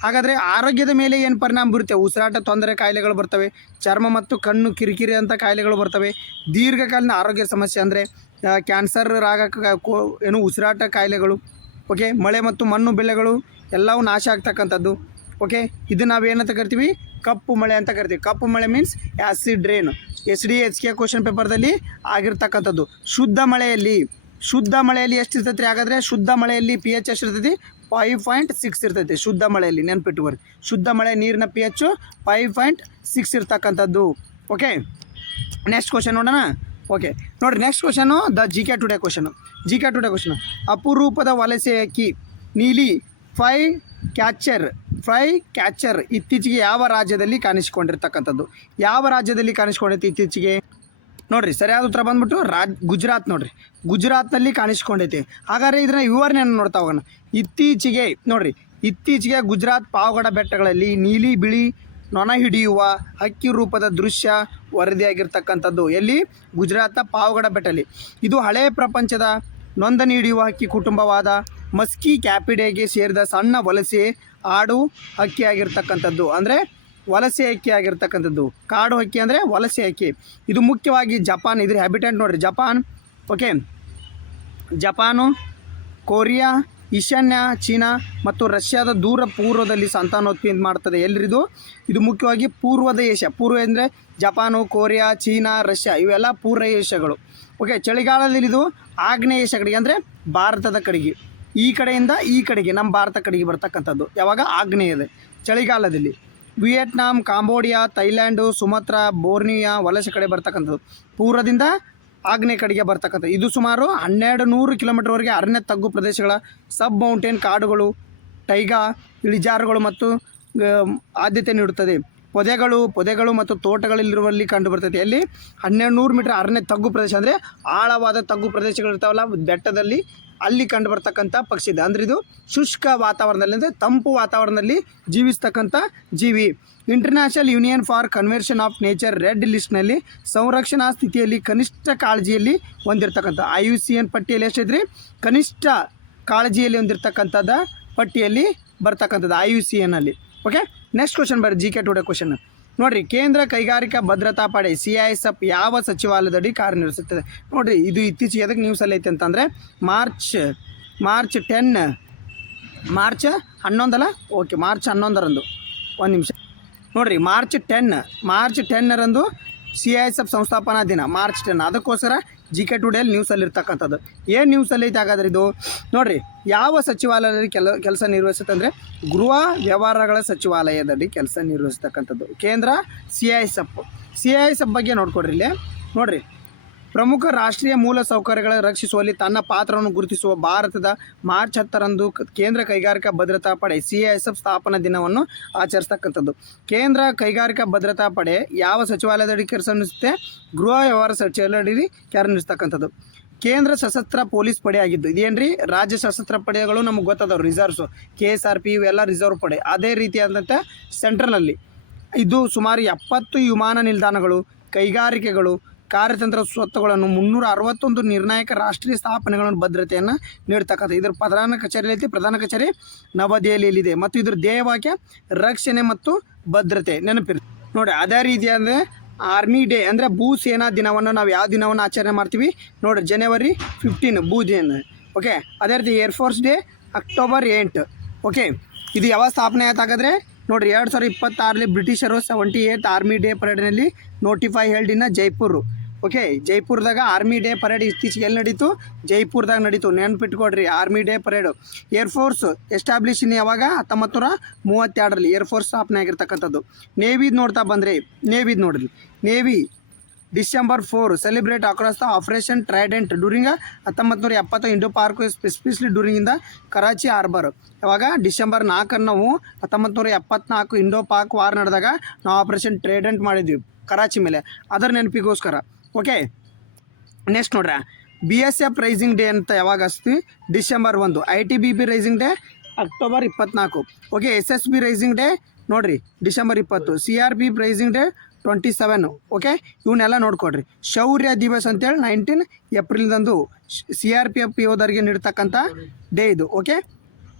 ಹಾಗಾದರೆ ಆರೋಗ್ಯದ ಮೇಲೆ ಏನು ಪರಿಣಾಮ ಬೀರುತ್ತೆ? ಉಸಿರಾಟ ತೊಂದರೆ ಕಾಯಿಲೆಗಳು ಬರ್ತವೆ, ಚರ್ಮ ಮತ್ತು ಕಣ್ಣು ಕಿರಿಕಿರಿ ಅಂತ ಕಾಯಿಲೆಗಳು ಬರ್ತವೆ. ದೀರ್ಘಕಾಲೀನ ಆರೋಗ್ಯ ಸಮಸ್ಯೆ ಅಂದರೆ ಕ್ಯಾನ್ಸರ್, ಏನು ಉಸಿರಾಟ ಕಾಯಿಲೆಗಳು, ಓಕೆ, ಮಳೆ ಮತ್ತು ಮಣ್ಣು ಬೆಳೆಗಳು ಎಲ್ಲವೂ ನಾಶ ಆಗ್ತಕ್ಕಂಥದ್ದು. ಓಕೆ, ಇದು ನಾವೇನಂತ ಕರಿತೀವಿ, ಕಪ್ಪು ಮಳೆ ಅಂತ ಕರಿತೀವಿ. ಕಪ್ಪು ಮಳೆ means acid rain. SDA-HK question ಪೇಪರ್ದಲ್ಲಿ ಆಗಿರ್ತಕ್ಕಂಥದ್ದು. ಶುದ್ಧ ಮಳೆಯಲ್ಲಿ ಎಷ್ಟು ಇರ್ತೈತೆ ರೀ? ಹಾಗಾದರೆ ಶುದ್ಧ ಮಳೆಯಲ್ಲಿ pH ಎಷ್ಟು ಇರ್ತೈತಿ? 5.6 ಇರ್ತೈತಿ ಶುದ್ಧ ಮಳೆಯಲ್ಲಿ. ನೆನ್ಪಿಟ್ಟುವರಿ, ಶುದ್ಧ ಮಳೆ ನೀರಿನ pH 5.6 ಇರ್ತಕ್ಕಂಥದ್ದು. ಓಕೆ, ನೆಕ್ಸ್ಟ್ ಕ್ವಶನ್ ನೋಡೋಣ. ಓಕೆ ನೋಡಿರಿ, next question GK today question. ಅಪರೂಪದ ವಲಸೆ ಹಕ್ಕಿ ನೀಲಿ ಫ್ಲೈ ಕ್ಯಾಚರ್ ಇತ್ತೀಚೆಗೆ ಯಾವ ರಾಜ್ಯದಲ್ಲಿ ಕಾಣಿಸಿಕೊಂಡಿರ್ತಕ್ಕಂಥದ್ದು? ಯಾವ ರಾಜ್ಯದಲ್ಲಿ ಕಾಣಿಸ್ಕೊಂಡೈತಿ ಇತ್ತೀಚೆಗೆ? ನೋಡಿರಿ ಸರಿಯಾದ ಉತ್ತರ ಬಂದ್ಬಿಟ್ಟು ಗುಜರಾತ್. ನೋಡಿರಿ ಗುಜರಾತ್ನಲ್ಲಿ ಕಾಣಿಸ್ಕೊಂಡೈತಿ. ಹಾಗಾದರೆ ಇದನ್ನ ವಿವರಣೆಯನ್ನು ನೋಡ್ತಾ ಹೋಗೋಣ. ಇತ್ತೀಚೆಗೆ ಗುಜರಾತ್ ಪಾವಗಡ ಬೆಟ್ಟಗಳಲ್ಲಿ ನೀಲಿ ಬಿಳಿ ನೊಣ ಹಿಡಿಯುವ ಹಕ್ಕಿ ರೂಪದ ದೃಶ್ಯ ವರದಿಯಾಗಿರ್ತಕ್ಕಂಥದ್ದು. ಎಲ್ಲಿ? ಗುಜರಾತ್ನ ಪಾವಗಡ ಬೆಟ್ಟಲ್ಲಿ. ಇದು ಹಳೆ ಪ್ರಪಂಚದ ನೋಂದಣಿ ಹಿಡಿಯುವ ಹಕ್ಕಿ ಕುಟುಂಬವಾದ ಮಸ್ಕಿ ಕ್ಯಾಪಿಡೆಗೆ ಸೇರಿದ ಸಣ್ಣ ವಲಸೆ ಆಡು ಹಕ್ಕಿ ಆಗಿರ್ತಕ್ಕಂಥದ್ದು. ಅಂದರೆ ವಲಸೆ ಹಕ್ಕಿ ಆಗಿರ್ತಕ್ಕಂಥದ್ದು. ಕಾಡು ಹಕ್ಕಿ ಅಂದರೆ ವಲಸೆ ಹಕ್ಕಿ. ಇದು ಮುಖ್ಯವಾಗಿ ಜಪಾನ್, ಇದ್ರ ಹ್ಯಾಬಿಟೆಂಟ್ ನೋಡಿರಿ ಜಪಾನ್, ಓಕೆ, ಜಪಾನು, ಕೊರಿಯಾ, ಈಶಾನ್ಯ ಚೀನಾ ಮತ್ತು ರಷ್ಯಾದ ದೂರ ಪೂರ್ವದಲ್ಲಿ ಸಂತಾನೋತ್ಪತ್ತಿ ಮಾಡ್ತದೆ. ಎಲ್ರಿದು ಇದು ಮುಖ್ಯವಾಗಿ ಪೂರ್ವದ ಏಷ್ಯಾ. ಪೂರ್ವ ಅಂದರೆ ಜಪಾನು, ಕೊರಿಯಾ, ಚೀನಾ, ರಷ್ಯಾ ಇವೆಲ್ಲ ಪೂರ್ವ ಏಷ್ಯಾಗಳು. ಓಕೆ, ಚಳಿಗಾಲದಲ್ಲಿ ಇದು ಆಗ್ನೇಯ ಏಷ್ಯಾ ಕಡೆಗೆ ಅಂದರೆ ಭಾರತದ ಕಡೆಗೆ, ಈ ಕಡೆಯಿಂದ ಈ ಕಡೆಗೆ ನಮ್ಮ ಭಾರತ ಕಡೆಗೆ ಬರ್ತಕ್ಕಂಥದ್ದು. ಯಾವಾಗ ಆಗ್ನೇಯದ ಚಳಿಗಾಲದಲ್ಲಿ ವಿಯೆಟ್ನಾಂ, ಕಾಂಬೋಡಿಯಾ, ಥೈಲ್ಯಾಂಡು, ಸುಮತ್ರಾ, ಬೋರ್ನಿಯಾ ವಲಸೆ ಕಡೆ ಬರ್ತಕ್ಕಂಥದ್ದು. ಪೂರ್ವದಿಂದ ಆಗ್ನೇಯ ಕಡೆಗೆ ಬರ್ತಕ್ಕಂಥದ್ದು. ಇದು ಸುಮಾರು 1200 ಕಿಲೋಮೀಟರ್ವರೆಗೆ ಅರಣ್ಯ ತಗ್ಗು ಪ್ರದೇಶಗಳ ಸಬ್ ಮೌಂಟೇನ್ ಕಾಡುಗಳು, ಟೈಗಾ ಇಳಿಜಾರುಗಳು ಮತ್ತು ಆದ್ಯತೆ ನೀಡುತ್ತದೆ. ಪೊದೆಗಳು ಮತ್ತು ತೋಟಗಳಲ್ಲಿರುವಲ್ಲಿ ಕಂಡು ಬರ್ತೈತೆ. ಎಲ್ಲಿ 1200 ಮೀಟರ್ ಅರಣ್ಯ ತಗ್ಗು ಪ್ರದೇಶ ಅಂದರೆ ಆಳವಾದ ತಗ್ಗು ಪ್ರದೇಶಗಳಿರ್ತಾವಲ್ಲ ಬೆಟ್ಟದಲ್ಲಿ, ಅಲ್ಲಿ ಕಂಡು ಬರ್ತಕ್ಕಂಥ ಪಕ್ಷಿ ಇದೆ. ಅಂದರೆ ಇದು ಶುಷ್ಕ ವಾತಾವರಣದಲ್ಲಿ ಅಂದರೆ ತಂಪು ವಾತಾವರಣದಲ್ಲಿ ಜೀವಿಸ್ತಕ್ಕಂಥ ಜೀವಿ. International union for conservation of nature red ಲಿಸ್ಟ್ನಲ್ಲಿ ಸಂರಕ್ಷಣಾ ಸ್ಥಿತಿಯಲ್ಲಿ ಕನಿಷ್ಠ ಕಾಳಜಿಯಲ್ಲಿ ಹೊಂದಿರತಕ್ಕಂಥ IUCN ಪಟ್ಟಿಯಲ್ಲಿ ಎಷ್ಟಿದ್ರಿ ಕನಿಷ್ಠ ಕಾಳಜಿಯಲ್ಲಿ ಹೊಂದಿರತಕ್ಕಂಥದ್ದು ಪಟ್ಟಿಯಲ್ಲಿ ಬರ್ತಕ್ಕಂಥದ್ದು IUCNಲ್ಲಿ. ಓಕೆ, ನೆಕ್ಸ್ಟ್ ಕ್ವಶನ್ ಬರ್ರಿ, GK ಟುಡೇ ಕ್ವಶನ್ ನೋಡಿರಿ. ಕೇಂದ್ರ ಕೈಗಾರಿಕಾ ಭದ್ರತಾ ಪಡೆ CISF ಯಾವ ಸಚಿವಾಲಯದಡಿ ಕಾರ್ಯನಿರ್ವಹಿಸುತ್ತದೆ? ನೋಡಿರಿ, ಇದು ಇತ್ತೀಚೆಗೆ ಎದಕ್ಕೆ ನ್ಯೂಸಲ್ಲಿ ಐತೆ ಅಂತಂದರೆ ಮಾರ್ಚ್ 11 ಓಕೆ, ಮಾರ್ಚ್ 11ರಂದು ಒಂದು ನಿಮಿಷ ನೋಡಿರಿ, ಮಾರ್ಚ್ 10ರಂದು CISF ಸಂಸ್ಥಾಪನಾ ದಿನ ಮಾರ್ಚ್ 10. ಅದಕ್ಕೋಸ್ಕರ GK ಟುಡೇಲಿ ನ್ಯೂಸಲ್ಲಿ ಇರ್ತಕ್ಕಂಥದ್ದು. ಏನು ನ್ಯೂಸಲ್ಲಿ ಐತೆ ಹಾಗಾದ್ರೆ ಇದು ನೋಡಿರಿ, ಯಾವ ಸಚಿವಾಲಯದಲ್ಲಿ ಕೆಲಸ ನಿರ್ವಹಿಸುತ್ತೆ ಅಂದರೆ ಗೃಹ ವ್ಯವಹಾರಗಳ ಸಚಿವಾಲಯದಲ್ಲಿ ಕೆಲಸ ನಿರ್ವಹಿಸ್ತಕ್ಕಂಥದ್ದು ಕೇಂದ್ರ CISF ಬಗ್ಗೆ ನೋಡ್ಕೊಡ್ರಿ. ಇಲ್ಲಿ ನೋಡಿರಿ, ಪ್ರಮುಖ ರಾಷ್ಟ್ರೀಯ ಮೂಲ ಸೌಕರ್ಯಗಳ ರಕ್ಷಿಸುವಲ್ಲಿ ತನ್ನ ಪಾತ್ರವನ್ನು ಗುರುತಿಸುವ ಭಾರತದ ಮಾರ್ಚ್ 10ರಂದು ಕೇಂದ್ರ ಕೈಗಾರಿಕಾ ಭದ್ರತಾ ಪಡೆ CISF ಸ್ಥಾಪನಾ ದಿನವನ್ನು ಆಚರಿಸ್ತಕ್ಕಂಥದ್ದು. ಕೇಂದ್ರ ಕೈಗಾರಿಕಾ ಭದ್ರತಾ ಪಡೆ ಯಾವ ಸಚಿವಾಲಯದಡಿ ಕೆಲಸ ನಿರ್ವಹಿಸುತ್ತೆ? ಗೃಹ ವ್ಯವಹಾರ ಸಚಿವಾಲಯದಡಿ ಕಾರ್ಯನಿರ್ವಹಿಸ್ತಕ್ಕಂಥದ್ದು. ಕೇಂದ್ರ ಸಶಸ್ತ್ರ ಪೊಲೀಸ್ ಪಡೆ ಆಗಿದ್ದು ಇದೇನ್ರಿ, ರಾಜ್ಯ ಸಶಸ್ತ್ರ ಪಡೆಗಳು ನಮಗೆ ಗೊತ್ತದವ್ರು, ರಿಸರ್ವ್ಸು, KSRP ಇವೆಲ್ಲ ರಿಸರ್ವ್ ಪಡೆ. ಅದೇ ರೀತಿಯಾದಂಥ ಸೆಂಟ್ರಲ್ನಲ್ಲಿ ಇದು ಸುಮಾರು 70 ವಿಮಾನ ನಿಲ್ದಾಣಗಳು, ಕೈಗಾರಿಕೆಗಳು, ಕಾರ್ಯತಂತ್ರ ಸ್ವತ್ತುಗಳನ್ನು 361 ನಿರ್ಣಾಯಕ ರಾಷ್ಟ್ರೀಯ ಸ್ಥಾಪನೆಗಳನ್ನು ಭದ್ರತೆಯನ್ನು ನೀಡ್ತಕ್ಕಂಥ. ಇದರ ಪ್ರಧಾನ ಕಚೇರಿ ನವದೆಹಲಿಯಲ್ಲಿದೆ ಮತ್ತು ಇದರ ಧ್ಯೇಯವಾಕ್ಯ ರಕ್ಷಣೆ ಮತ್ತು ಭದ್ರತೆ. ನೆನಪಿರಿ ನೋಡಿ. ಅದೇ ರೀತಿಯಾದ ಆರ್ಮಿ ಡೇ ಅಂದರೆ ಭೂ ಸೇನಾ ದಿನವನ್ನು ನಾವು ಯಾವ ದಿನವನ್ನು ಆಚರಣೆ ಮಾಡ್ತೀವಿ ನೋಡಿರಿ, ಜನವರಿ 15 ಭೂ ದಿನ. ಓಕೆ, ಅದೇ ರೀತಿ ಏರ್ಫೋರ್ಸ್ ಡೇ ಅಕ್ಟೋಬರ್ 8. ಓಕೆ, ಇದು ಯಾವಾಗ ಸ್ಥಾಪನೆ ಆಯ್ತಾಗಾದರೆ ನೋಡಿರಿ 2026ರಲ್ಲಿ ಬ್ರಿಟಿಷರು 78th ಆರ್ಮಿ ಡೇ ಪರೇಡ್ನಲ್ಲಿ notify held in Jaipur. Okay, ಜೈಪುರದಾಗ ಆರ್ಮಿ ಡೇ ಪರೇಡ್ ಇತ್ತೀಚೆಗೆ ಎಲ್ಲಿ ನಡೀತು? ಜೈಪುರದಾಗ ನಡೀತು. ನೆನ್ಪಿಟ್ಕೊಡ್ರಿ, army day parade. Air force establish in ಯಾವಾಗ? 1932ರಲ್ಲಿ ಏರ್ಫೋರ್ಸ್ ಸ್ಥಾಪನೆ ಆಗಿರ್ತಕ್ಕಂಥದ್ದು. ನೇವಿದು ನೋಡ್ತಾ ಬಂದರೆ ನೇವಿದು ನೋಡ್ರಿ, navy December 4 celebrate across the operation trident during 1970 Indo Pak especially during in the Karachi harbour. ಯಾವಾಗ? December 4 ನಾವು 1974 ಇಂಡೋ ಪಾಕ್ ವಾರ್ ನಡೆದಾಗ ನಾವು ಆಪರೇಷನ್ ಟ್ರೈಡೆಂಟ್ ಮಾಡಿದ್ವಿ ಕರಾಚಿ ಮೇಲೆ, ಅದರ ನೆನಪಿಗೋಸ್ಕರ. ಓಕೆ, ನೆಕ್ಸ್ಟ್ ನೋಡ್ರಿ, BSF ರೈಸಿಂಗ್ ಡೇ ಅಂತ ಯಾವಾಗ ಹಚ್ತೀವಿ? December 1. ITBP raising day October 24. Okay, SSB raising day ನೋಡಿರಿ December 20. CRP raising day 27. Okay, ಇವನ್ನೆಲ್ಲ ನೋಡ್ಕೊಡ್ರಿ. ಶೌರ್ಯ ದಿವಸ್ ಅಂತೇಳಿ 19 ಏಪ್ರಿಲ್ದಂದು CRPF ಯೋಧರಿಗೆ ನೀಡ್ತಕ್ಕಂಥ ಡೇ ಇದು. ಓಕೆ,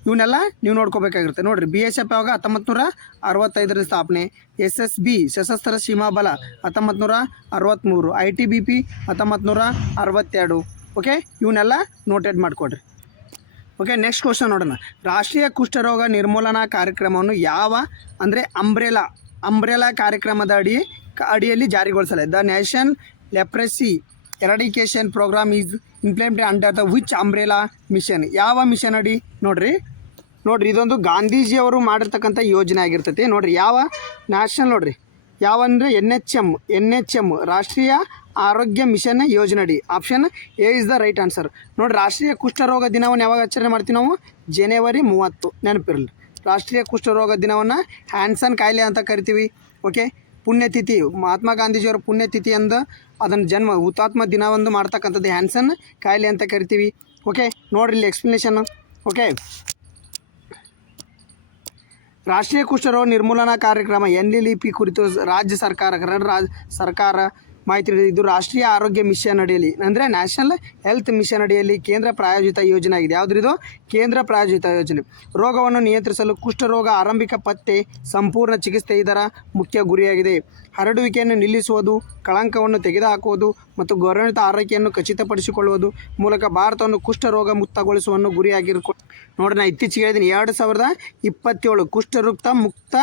ಇವನ್ನೆಲ್ಲ ನೀವು ನೋಡ್ಕೋಬೇಕಾಗಿರುತ್ತೆ. ನೋಡಿರಿ, BSF ಯಾವಾಗ? 1965ರಲ್ಲಿ ಸ್ಥಾಪನೆ. SSB ಸಶಸ್ತ್ರ ಸೀಮಾ ಬಲ 1963. ITBP 1962. ಓಕೆ, ಇವನ್ನೆಲ್ಲ ನೋಟೆಡ್ ಮಾಡಿಕೊಡ್ರಿ. ಓಕೆ, ನೆಕ್ಸ್ಟ್ ಕ್ವಶನ್ ನೋಡೋಣ. ರಾಷ್ಟ್ರೀಯ ಕುಷ್ಠರೋಗ ನಿರ್ಮೂಲನಾ ಕಾರ್ಯಕ್ರಮವನ್ನು ಯಾವ ಅಂದರೆ ಅಂಬ್ರೆಲಾ ಕಾರ್ಯಕ್ರಮದ ಅಡಿಯಲ್ಲಿ ಜಾರಿಗೊಳಿಸಲಾಗಿದೆ? The national leprosy eradication programme is implemented under the which umbrella mission? ಯಾವ ಮಿಷನ್ ಅಡಿ? ನೋಡಿರಿ, ಇದೊಂದು ಗಾಂಧೀಜಿಯವರು ಮಾಡಿರ್ತಕ್ಕಂಥ ಯೋಜನೆ ಆಗಿರ್ತೈತಿ. ನೋಡಿರಿ, ಯಾವ ನ್ಯಾಷನಲ್ ನೋಡಿರಿ, ಯಾವ ಅಂದರೆ NHM ರಾಷ್ಟ್ರೀಯ ಆರೋಗ್ಯ ಮಿಷನ್ ಯೋಜನೆ ಅಡಿ. Option A is the right answer. ನೋಡಿ, ರಾಷ್ಟ್ರೀಯ ಕುಷ್ಠರೋಗ ದಿನವನ್ನು ಯಾವಾಗ ಆಚರಣೆ ಮಾಡ್ತೀವಿ ನಾವು? ಜನವರಿ 30. ನೆನಪಿರಲಿ, ರಾಷ್ಟ್ರೀಯ ಕುಷ್ಠರೋಗ ದಿನವನ್ನು ಹ್ಯಾನ್ಸನ್ ಕಾಯಿಲೆ ಅಂತ ಕರಿತೀವಿ. ಓಕೆ, ಪುಣ್ಯತಿಥಿ ಮಹಾತ್ಮ ಗಾಂಧೀಜಿಯವರ ಪುಣ್ಯತಿಥಿ ಅಂದು ಅದನ್ನು ಹುತಾತ್ಮ ದಿನವೊಂದು ಮಾಡ್ತಕ್ಕಂಥದ್ದು ಹ್ಯಾನ್ಸನ್ ಕಾಯಿಲೆ ಅಂತ ಕರಿತೀವಿ. ಓಕೆ, ನೋಡ್ರಿ ಇಲ್ಲಿ ಎಕ್ಸ್ಪ್ಲನೇಷನ್. ಓಕೆ, ರಾಷ್ಟ್ರೀಯ ಕುಷ್ಠರೋಗ ನಿರ್ಮೂಲನಾ ಕಾರ್ಯಕ್ರಮ NLEP ಕುರಿತು ರಾಜ್ಯ ಸರ್ಕಾರ ಮಾಹಿತಿ ನೀಡಿದೆ. ಇದು ರಾಷ್ಟ್ರೀಯ ಆರೋಗ್ಯ ಮಿಷನ್ ಅಡಿಯಲ್ಲಿ ಅಂದರೆ ನ್ಯಾಷನಲ್ ಹೆಲ್ತ್ ಮಿಷನ್ ಅಡಿಯಲ್ಲಿ ಕೇಂದ್ರ ಪ್ರಾಯೋಜಿತ ಯೋಜನೆ ಆಗಿದೆ. ಯಾವುದ್ರಿದು? ಕೇಂದ್ರ ಪ್ರಾಯೋಜಿತ ಯೋಜನೆ. ರೋಗವನ್ನು ನಿಯಂತ್ರಿಸಲು ಕುಷ್ಠರೋಗ ಆರಂಭಿಕ ಪತ್ತೆ, ಸಂಪೂರ್ಣ ಚಿಕಿತ್ಸೆ ಇದರ ಮುಖ್ಯ ಗುರಿಯಾಗಿದೆ. ಹರಡುವಿಕೆಯನ್ನು ನಿಲ್ಲಿಸುವುದು, ಕಳಂಕವನ್ನು ತೆಗೆದುಹಾಕುವುದು ಮತ್ತು ಗೌರವಾನ್ವಿತ ಆರೈಕೆಯನ್ನು ಖಚಿತಪಡಿಸಿಕೊಳ್ಳುವುದು ಮೂಲಕ ಭಾರತವನ್ನು ಕುಷ್ಠರೋಗ ಮುಕ್ತಗೊಳಿಸುವನ್ನು ಗುರಿಯಾಗಿರ್ಕೊಂಡು ನೋಡಿ. ನಾನು ಇತ್ತೀಚೆಗೆ ಹೇಳಿದ್ದೀನಿ 2027 ಕುಷ್ಠರೋಗ ಮುಕ್ತ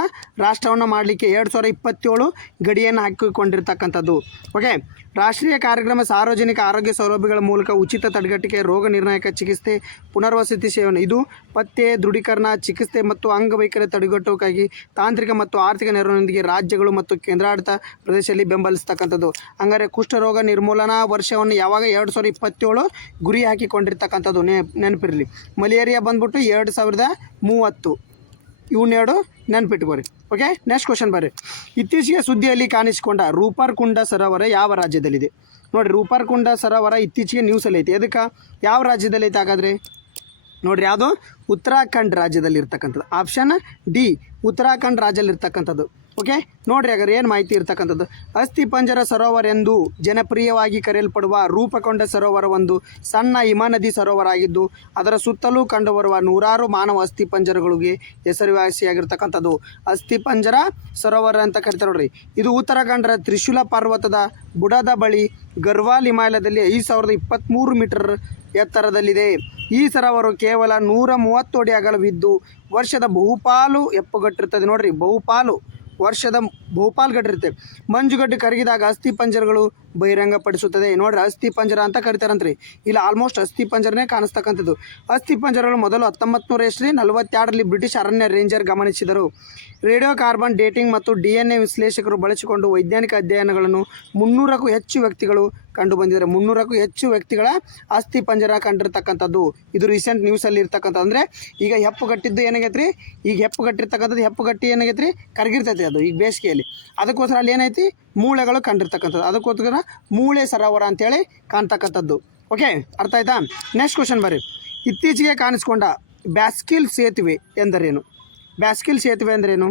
ರಾಷ್ಟ್ರವನ್ನು ಮಾಡಲಿಕ್ಕೆ 2027 ಗಡಿಯನ್ನು ಹಾಕಿಕೊಂಡಿರ್ತಕ್ಕಂಥದ್ದು. ಓಕೆ, ರಾಷ್ಟ್ರೀಯ ಕಾರ್ಯಕ್ರಮ ಸಾರ್ವಜನಿಕ ಆರೋಗ್ಯ ಸೌಲಭ್ಯಗಳ ಮೂಲಕ ಉಚಿತ ತಡೆಗಟ್ಟುವಿಕೆ, ರೋಗ ನಿರ್ಣಾಯಕ ಚಿಕಿತ್ಸೆ, ಪುನರ್ವಸತಿ ಸೇವನೆ, ಇದು ಪತ್ತೆ, ದೃಢೀಕರಣ, ಚಿಕಿತ್ಸೆ ಮತ್ತು ಅಂಗವೈಕಲ್ಯ ತಡೆಗಟ್ಟುವುದಕ್ಕಾಗಿ ತಾಂತ್ರಿಕ ಮತ್ತು ಆರ್ಥಿಕ ನೆರವಿನೊಂದಿಗೆ ರಾಜ್ಯಗಳು ಮತ್ತು ಕೇಂದ್ರಾಡಳಿತ ಪ್ರದೇಶದಲ್ಲಿ ಬೆಂಬಲಿಸ್ತಕ್ಕಂಥದ್ದು. ಹಂಗಾರೆ ಕುಷ್ಠರೋಗ ನಿರ್ಮೂಲನಾ ವರ್ಷವನ್ನು ಯಾವಾಗ 2027 ಗುರಿ ಹಾಕಿಕೊಂಡಿರ್ತಕ್ಕಂಥದ್ದು ನೆನಪಿರಲಿ. ಮಲೇರಿಯಾ ಬಂದ್ಬಿಟ್ಟು 2030. ಇವನ್ನೆರಡು ನೆನಪಿಟ್ಕೋರಿ. ಓಕೆ, ನೆಕ್ಸ್ಟ್ ಕ್ವಶನ್ ಬರ್ರಿ. ಇತ್ತೀಚೆಗೆ ಸುದ್ದಿಯಲ್ಲಿ ಕಾಣಿಸಿಕೊಂಡ ರೂಪರ್ಕುಂಡ ಸರೋವರ ಯಾವ ರಾಜ್ಯದಲ್ಲಿದೆ? ನೋಡಿರಿ, ರೂಪರ್ಕುಂಡ ಸರೋವರ ಇತ್ತೀಚೆಗೆ ನ್ಯೂಸಲ್ಲಿ ಐತೆ. ಅದಕ್ಕೆ ಯಾವ ರಾಜ್ಯದಲ್ಲಿ ಐತೆ ಹಾಗಾದರೆ? ನೋಡಿರಿ, ಯಾವುದು? ಉತ್ತರಾಖಂಡ್ ರಾಜ್ಯದಲ್ಲಿ ಇರ್ತಕ್ಕಂಥದ್ದು. ಆಪ್ಷನ್ ಡಿ, ಉತ್ತರಾಖಂಡ್ ರಾಜ್ಯದಲ್ಲಿ ಇರ್ತಕ್ಕಂಥದ್ದು. ಓಕೆ, ನೋಡಿರಿ ಹಾಗಾದ್ರೆ ಏನು ಮಾಹಿತಿ ಇರ್ತಕ್ಕಂಥದ್ದು. ಅಸ್ಥಿಪಂಜರ ಸರೋವರ ಎಂದು ಜನಪ್ರಿಯವಾಗಿ ಕರೆಯಲ್ಪಡುವ ರೂಪಕೊಂಡ ಸರೋವರ ಒಂದು ಸಣ್ಣ ಹಿಮನದಿ ಸರೋವರ ಆಗಿದ್ದು ಅದರ ಸುತ್ತಲೂ ಕಂಡುಬರುವ ನೂರಾರು ಮಾನವ ಅಸ್ಥಿಪಂಜರಗಳಿಗೆ ಹೆಸರುವಾಸಿಯಾಗಿರ್ತಕ್ಕಂಥದ್ದು. ಅಸ್ಥಿಪಂಜರ ಸರೋವರ ಅಂತ ಕರಿತಾರೆ ನೋಡ್ರಿ. ಇದು ಉತ್ತರಾಖಂಡದ ತ್ರಿಶೂಲ ಪರ್ವತದ ಬುಡದ ಬಳಿ ಗರ್ವಾಲ್ ಹಿಮಾಲಯದಲ್ಲಿ 5023 ಮೀಟರ್ ಎತ್ತರದಲ್ಲಿದೆ. ಈ ಸರೋವರವು ಕೇವಲ 130 ಅಡಿ ಅಗಲವಿದ್ದು ವರ್ಷದ ಬಹುಪಾಲು ಹೆಪ್ಪುಗಟ್ಟಿರ್ತದೆ. ನೋಡ್ರಿ, ವರ್ಷದ ಬಹುಪಾಲು ಗಟ್ಟಿರುತ್ತೆ. ಮಂಜುಗಡ್ಡೆ ಕರಗಿದಾಗ ಅಸ್ಥಿಪಂಜರಗಳು ಬಹಿರಂಗಪಡಿಸುತ್ತದೆ. ನೋಡ್ರಿ, ಅಸ್ಥಿಪಂಜರ ಅಂತ ಕರಿತಾರಂತ್ರಿ. ಇಲ್ಲಿ ಆಲ್ಮೋಸ್ಟ್ ಅಸ್ಥಿಪಂಜರನೇ ಕಾಣಿಸ್ತಕ್ಕಂಥದ್ದು. ಅಸ್ಥಿಪಂಜರಗಳು ಮೊದಲು 1942ರಲ್ಲಿ ಬ್ರಿಟಿಷ್ ಅರಣ್ಯ ರೇಂಜರ್ ಗಮನಿಸಿದರು. ರೇಡಿಯೋ ಕಾರ್ಬನ್ ಡೇಟಿಂಗ್ ಮತ್ತು DNA ವಿಶ್ಲೇಷಕರು ಬಳಸಿಕೊಂಡು ವೈಜ್ಞಾನಿಕ ಅಧ್ಯಯನಗಳನ್ನು 300ಕ್ಕೂ ಹೆಚ್ಚು ವ್ಯಕ್ತಿಗಳು ಕಂಡುಬಂದಿದ್ದಾರೆ. 300ಕ್ಕೂ ಹೆಚ್ಚು ವ್ಯಕ್ತಿಗಳ ಅಸ್ಥಿಪಂಜರ ಕಂಡಿರ್ತಕ್ಕಂಥದ್ದು. ಇದು ರೀಸೆಂಟ್ ನ್ಯೂಸಲ್ಲಿ ಇರ್ತಕ್ಕಂಥ. ಅಂದರೆ ಈಗ ಹೆಪ್ಪುಗಟ್ಟಿದ್ದು ಏನಾಗೈತೆ ರೀ, ಈಗ ಹೆಪ್ಪುಗಟ್ಟಿರ್ತಕ್ಕಂಥದ್ದು, ಹೆಪ್ಪುಗಟ್ಟಿ ಏನಾಗೈತೆ ರೀ, ಕರಗಿರ್ತೈತೆ ಅದು ಈಗ ಬೇಸಿಗೆಯಲ್ಲಿ. ಅದಕ್ಕೋಸ್ಕರ ಅಲ್ಲಿ ಏನೈತಿ, ಮೂಳೆಗಳು ಕಂಡಿರ್ತಕ್ಕಂಥದ್ದು. ಅದಕ್ಕೋಸ್ಕರ ಮೂಳೆ ಸರೋವರ ಅಂತೇಳಿ ಕಾಣ್ತಕ್ಕಂಥದ್ದು. ಓಕೆ, ಅರ್ಥ ಆಯ್ತಾ? ನೆಕ್ಸ್ಟ್ ಕ್ವಶನ್ ಬರ್ರಿ. ಇತ್ತೀಚೆಗೆ ಕಾಣಿಸ್ಕೊಂಡ ಬ್ಯಾಸ್ಕಿಲ್ ಸೇತುವೆ ಎಂದರೇನು? ಬ್ಯಾಸ್ಕಿಲ್ ಸೇತುವೆ ಅಂದ್ರೇನು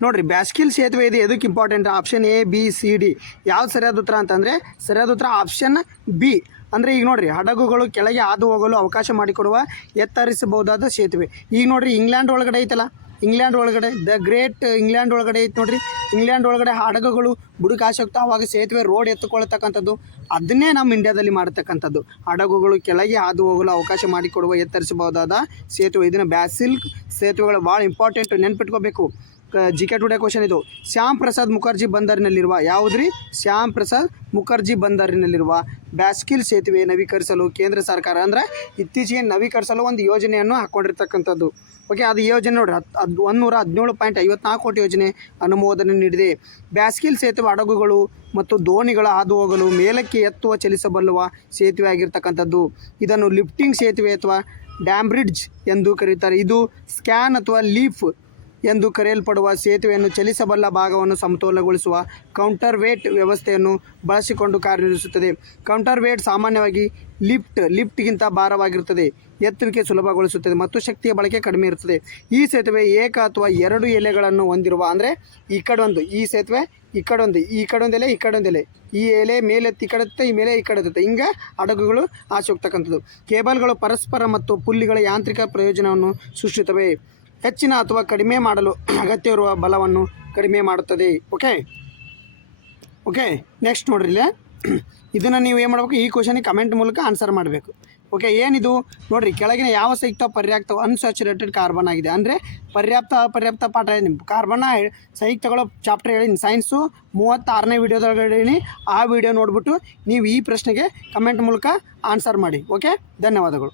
ನೋಡಿರಿ. ಬ್ಯಾಸ್ಕಿಲ್ ಸೇತುವೆ ಇದು ಎದಕ್ಕೆ important? Option A, B, C, D. ಯಾವ್ದು ಸರಿಯಾದ ಉತ್ತರ ಅಂತಂದರೆ ಸರಿಯಾದ ಉತ್ತರ ಆಪ್ಷನ್ B. ಅಂದರೆ ಈಗ ನೋಡಿರಿ, ಹಡಗುಗಳು ಕೆಳಗೆ ಹಾದು ಹೋಗಲು ಅವಕಾಶ ಮಾಡಿಕೊಡುವ ಎತ್ತರಿಸಬಹುದಾದ ಸೇತುವೆ. ಈಗ ನೋಡಿರಿ, ಇಂಗ್ಲೆಂಡ್ ಒಳಗಡೆ ಐತಲ್ಲ, ಇಂಗ್ಲೆಂಡ್ ಒಳಗಡೆ ದ ಗ್ರೇಟ್ ಇಂಗ್ಲೆಂಡ್ ಒಳಗಡೆ ಐತೆ ನೋಡಿರಿ. ಇಂಗ್ಲೆಂಡ್ ಒಳಗಡೆ ಹಡಗುಗಳು ಬುಡಕಾಶೆ ಹೋಗ್ತಾ ಅವಾಗ ಸೇತುವೆ ರೋಡ್ ಎತ್ತುಕೊಳ್ತಕ್ಕಂಥದ್ದು. ಅದನ್ನೇ ನಮ್ಮ ಇಂಡಿಯಾದಲ್ಲಿ ಮಾಡ್ತಕ್ಕಂಥದ್ದು. ಹಡಗುಗಳು ಕೆಳಗೆ ಹಾದು ಹೋಗಲು ಅವಕಾಶ ಮಾಡಿಕೊಡುವ ಎತ್ತರಿಸಬಹುದಾದ ಸೇತುವೆ. ಇದನ್ನು ಬ್ಯಾಸಿಲ್ ಸೇತುವೆಗಳು ಭಾಳ ಇಂಪಾರ್ಟೆಂಟು, ನೆನ್ಪಿಟ್ಕೋಬೇಕು. GK ಟುಡೇ ಕ್ವಶನ್ ಇದು. ಶ್ಯಾಮ್ ಪ್ರಸಾದ್ ಮುಖರ್ಜಿ ಬಂದರಿನಲ್ಲಿರುವ ಯಾವುದ್ರಿ? ಶ್ಯಾಮ್ ಪ್ರಸಾದ್ ಮುಖರ್ಜಿ ಬಂದರಿನಲ್ಲಿರುವ ಬ್ಯಾಸ್ಕಿಲ್ ಸೇತುವೆ ನವೀಕರಿಸಲು ಕೇಂದ್ರ ಸರ್ಕಾರ ಅಂದರೆ ಇತ್ತೀಚೆಗೆ ನವೀಕರಿಸಲು ಒಂದು ಯೋಜನೆಯನ್ನು ಹಾಕ್ಕೊಂಡಿರ್ತಕ್ಕಂಥದ್ದು. ಓಕೆ, ಅದು ಯೋಜನೆ ನೋಡಿರಿ 117.54 ಕೋಟಿ ಯೋಜನೆ ಅನುಮೋದನೆ ನೀಡಿದೆ. ಬ್ಯಾಸ್ಕಿಲ್ ಸೇತುವೆ ಹಡಗುಗಳು ಮತ್ತು ದೋಣಿಗಳ ಹಾದು ಹೋಗಲು ಮೇಲಕ್ಕೆ ಎತ್ತುವ ಚಲಿಸಬಲ್ಲುವ ಸೇತುವೆ ಆಗಿರ್ತಕ್ಕಂಥದ್ದು. ಇದನ್ನು ಲಿಫ್ಟಿಂಗ್ ಸೇತುವೆ ಅಥವಾ ಡ್ಯಾಮ್ ಬ್ರಿಡ್ಜ್ ಎಂದು ಕರೆಯುತ್ತಾರೆ. ಇದು ಸ್ಕ್ಯಾನ್ ಅಥವಾ ಲೀಫ್ ಎಂದು ಕರೆಯಲ್ಪಡುವ ಸೇತುವೆಯನ್ನು ಚಲಿಸಬಲ್ಲ ಭಾಗವನ್ನು ಸಮತೋಲನಗೊಳಿಸುವ ಕೌಂಟರ್ ವೇಟ್ ವ್ಯವಸ್ಥೆಯನ್ನು ಬಳಸಿಕೊಂಡು ಕಾರ್ಯನಿರ್ವಹಿಸುತ್ತದೆ. ಕೌಂಟರ್ ವೇಟ್ ಸಾಮಾನ್ಯವಾಗಿ ಲಿಫ್ಟ್ಗಿಂತ ಭಾರವಾಗಿರುತ್ತದೆ, ಎತ್ತುವಿಕೆ ಸುಲಭಗೊಳಿಸುತ್ತದೆ ಮತ್ತು ಶಕ್ತಿಯ ಬಳಕೆ ಕಡಿಮೆ ಇರುತ್ತದೆ. ಈ ಸೇತುವೆ ಏಕ ಅಥವಾ 2 ಎಲೆಗಳನ್ನು ಹೊಂದಿರುವ, ಅಂದರೆ ಈ ಕಡೆ ಒಂದು ಈ ಸೇತುವೆ, ಈ ಕಡೆ ಒಂದು ಎಲೆ, ಈ ಕಡೆ ಒಂದು ಎಲೆ, ಈ ಎಲೆ ಮೇಲೆತ್ತಿ ಈ ಕಡೆ ಎತ್ತೆ, ಈ ಮೇಲೆ ಈ ಕಡೆ ಎತ್ತೆ, ಹಿಂಗೆ ಹಡಗುಗಳು ಆಚೆ ಹೋಗ್ತಕ್ಕಂಥದ್ದು. ಕೇಬಲ್ಗಳು ಪರಸ್ಪರ ಮತ್ತು ಪುಲ್ಲಿಗಳ ಯಾಂತ್ರಿಕ ಪ್ರಯೋಜನವನ್ನು ಸೃಷ್ಟಿಸುತ್ತವೆ. ಹೆಚ್ಚಿನ ಅಥವಾ ಕಡಿಮೆ ಮಾಡಲು ಅಗತ್ಯವಿರುವ ಬಲವನ್ನು ಕಡಿಮೆ ಮಾಡುತ್ತದೆ. ಓಕೆ, ನೆಕ್ಸ್ಟ್ ನೋಡ್ರಿ, ಇಲ್ಲೇ ಇದನ್ನು ನೀವು ಏನು ಮಾಡಬೇಕು, ಈ ಕ್ವಶನಿಗೆ ಕಮೆಂಟ್ ಮೂಲಕ ಆನ್ಸರ್ ಮಾಡಬೇಕು. ಓಕೆ, ಏನಿದು ನೋಡಿರಿ, ಕೆಳಗಿನ ಯಾವ ಸಂಯುಕ್ತ ಪರ್ಯಾಪ್ತ ಅನ್ಸ್ಯಾಚುರೇಟೆಡ್ ಕಾರ್ಬನ್ ಆಗಿದೆ? ಅಂದರೆ ಪರ್ಯಾಪ್ತ ಅಪರ್ಯಾಪ್ತ ಪಾಠ ನಿಮ್ಮ ಕಾರ್ಬನ್ನ ಸಂಯುಕ್ತಗಳು ಚಾಪ್ಟರ್ ಹೇಳಿ ಸೈನ್ಸು 36ನೇ ವಿಡಿಯೋದೊಳಗಡೆ ಹೇಳಿ. ಆ ವಿಡಿಯೋ ನೋಡಿಬಿಟ್ಟು ನೀವು ಈ ಪ್ರಶ್ನೆಗೆ ಕಮೆಂಟ್ ಮೂಲಕ ಆನ್ಸರ್ ಮಾಡಿ. ಓಕೆ, ಧನ್ಯವಾದಗಳು.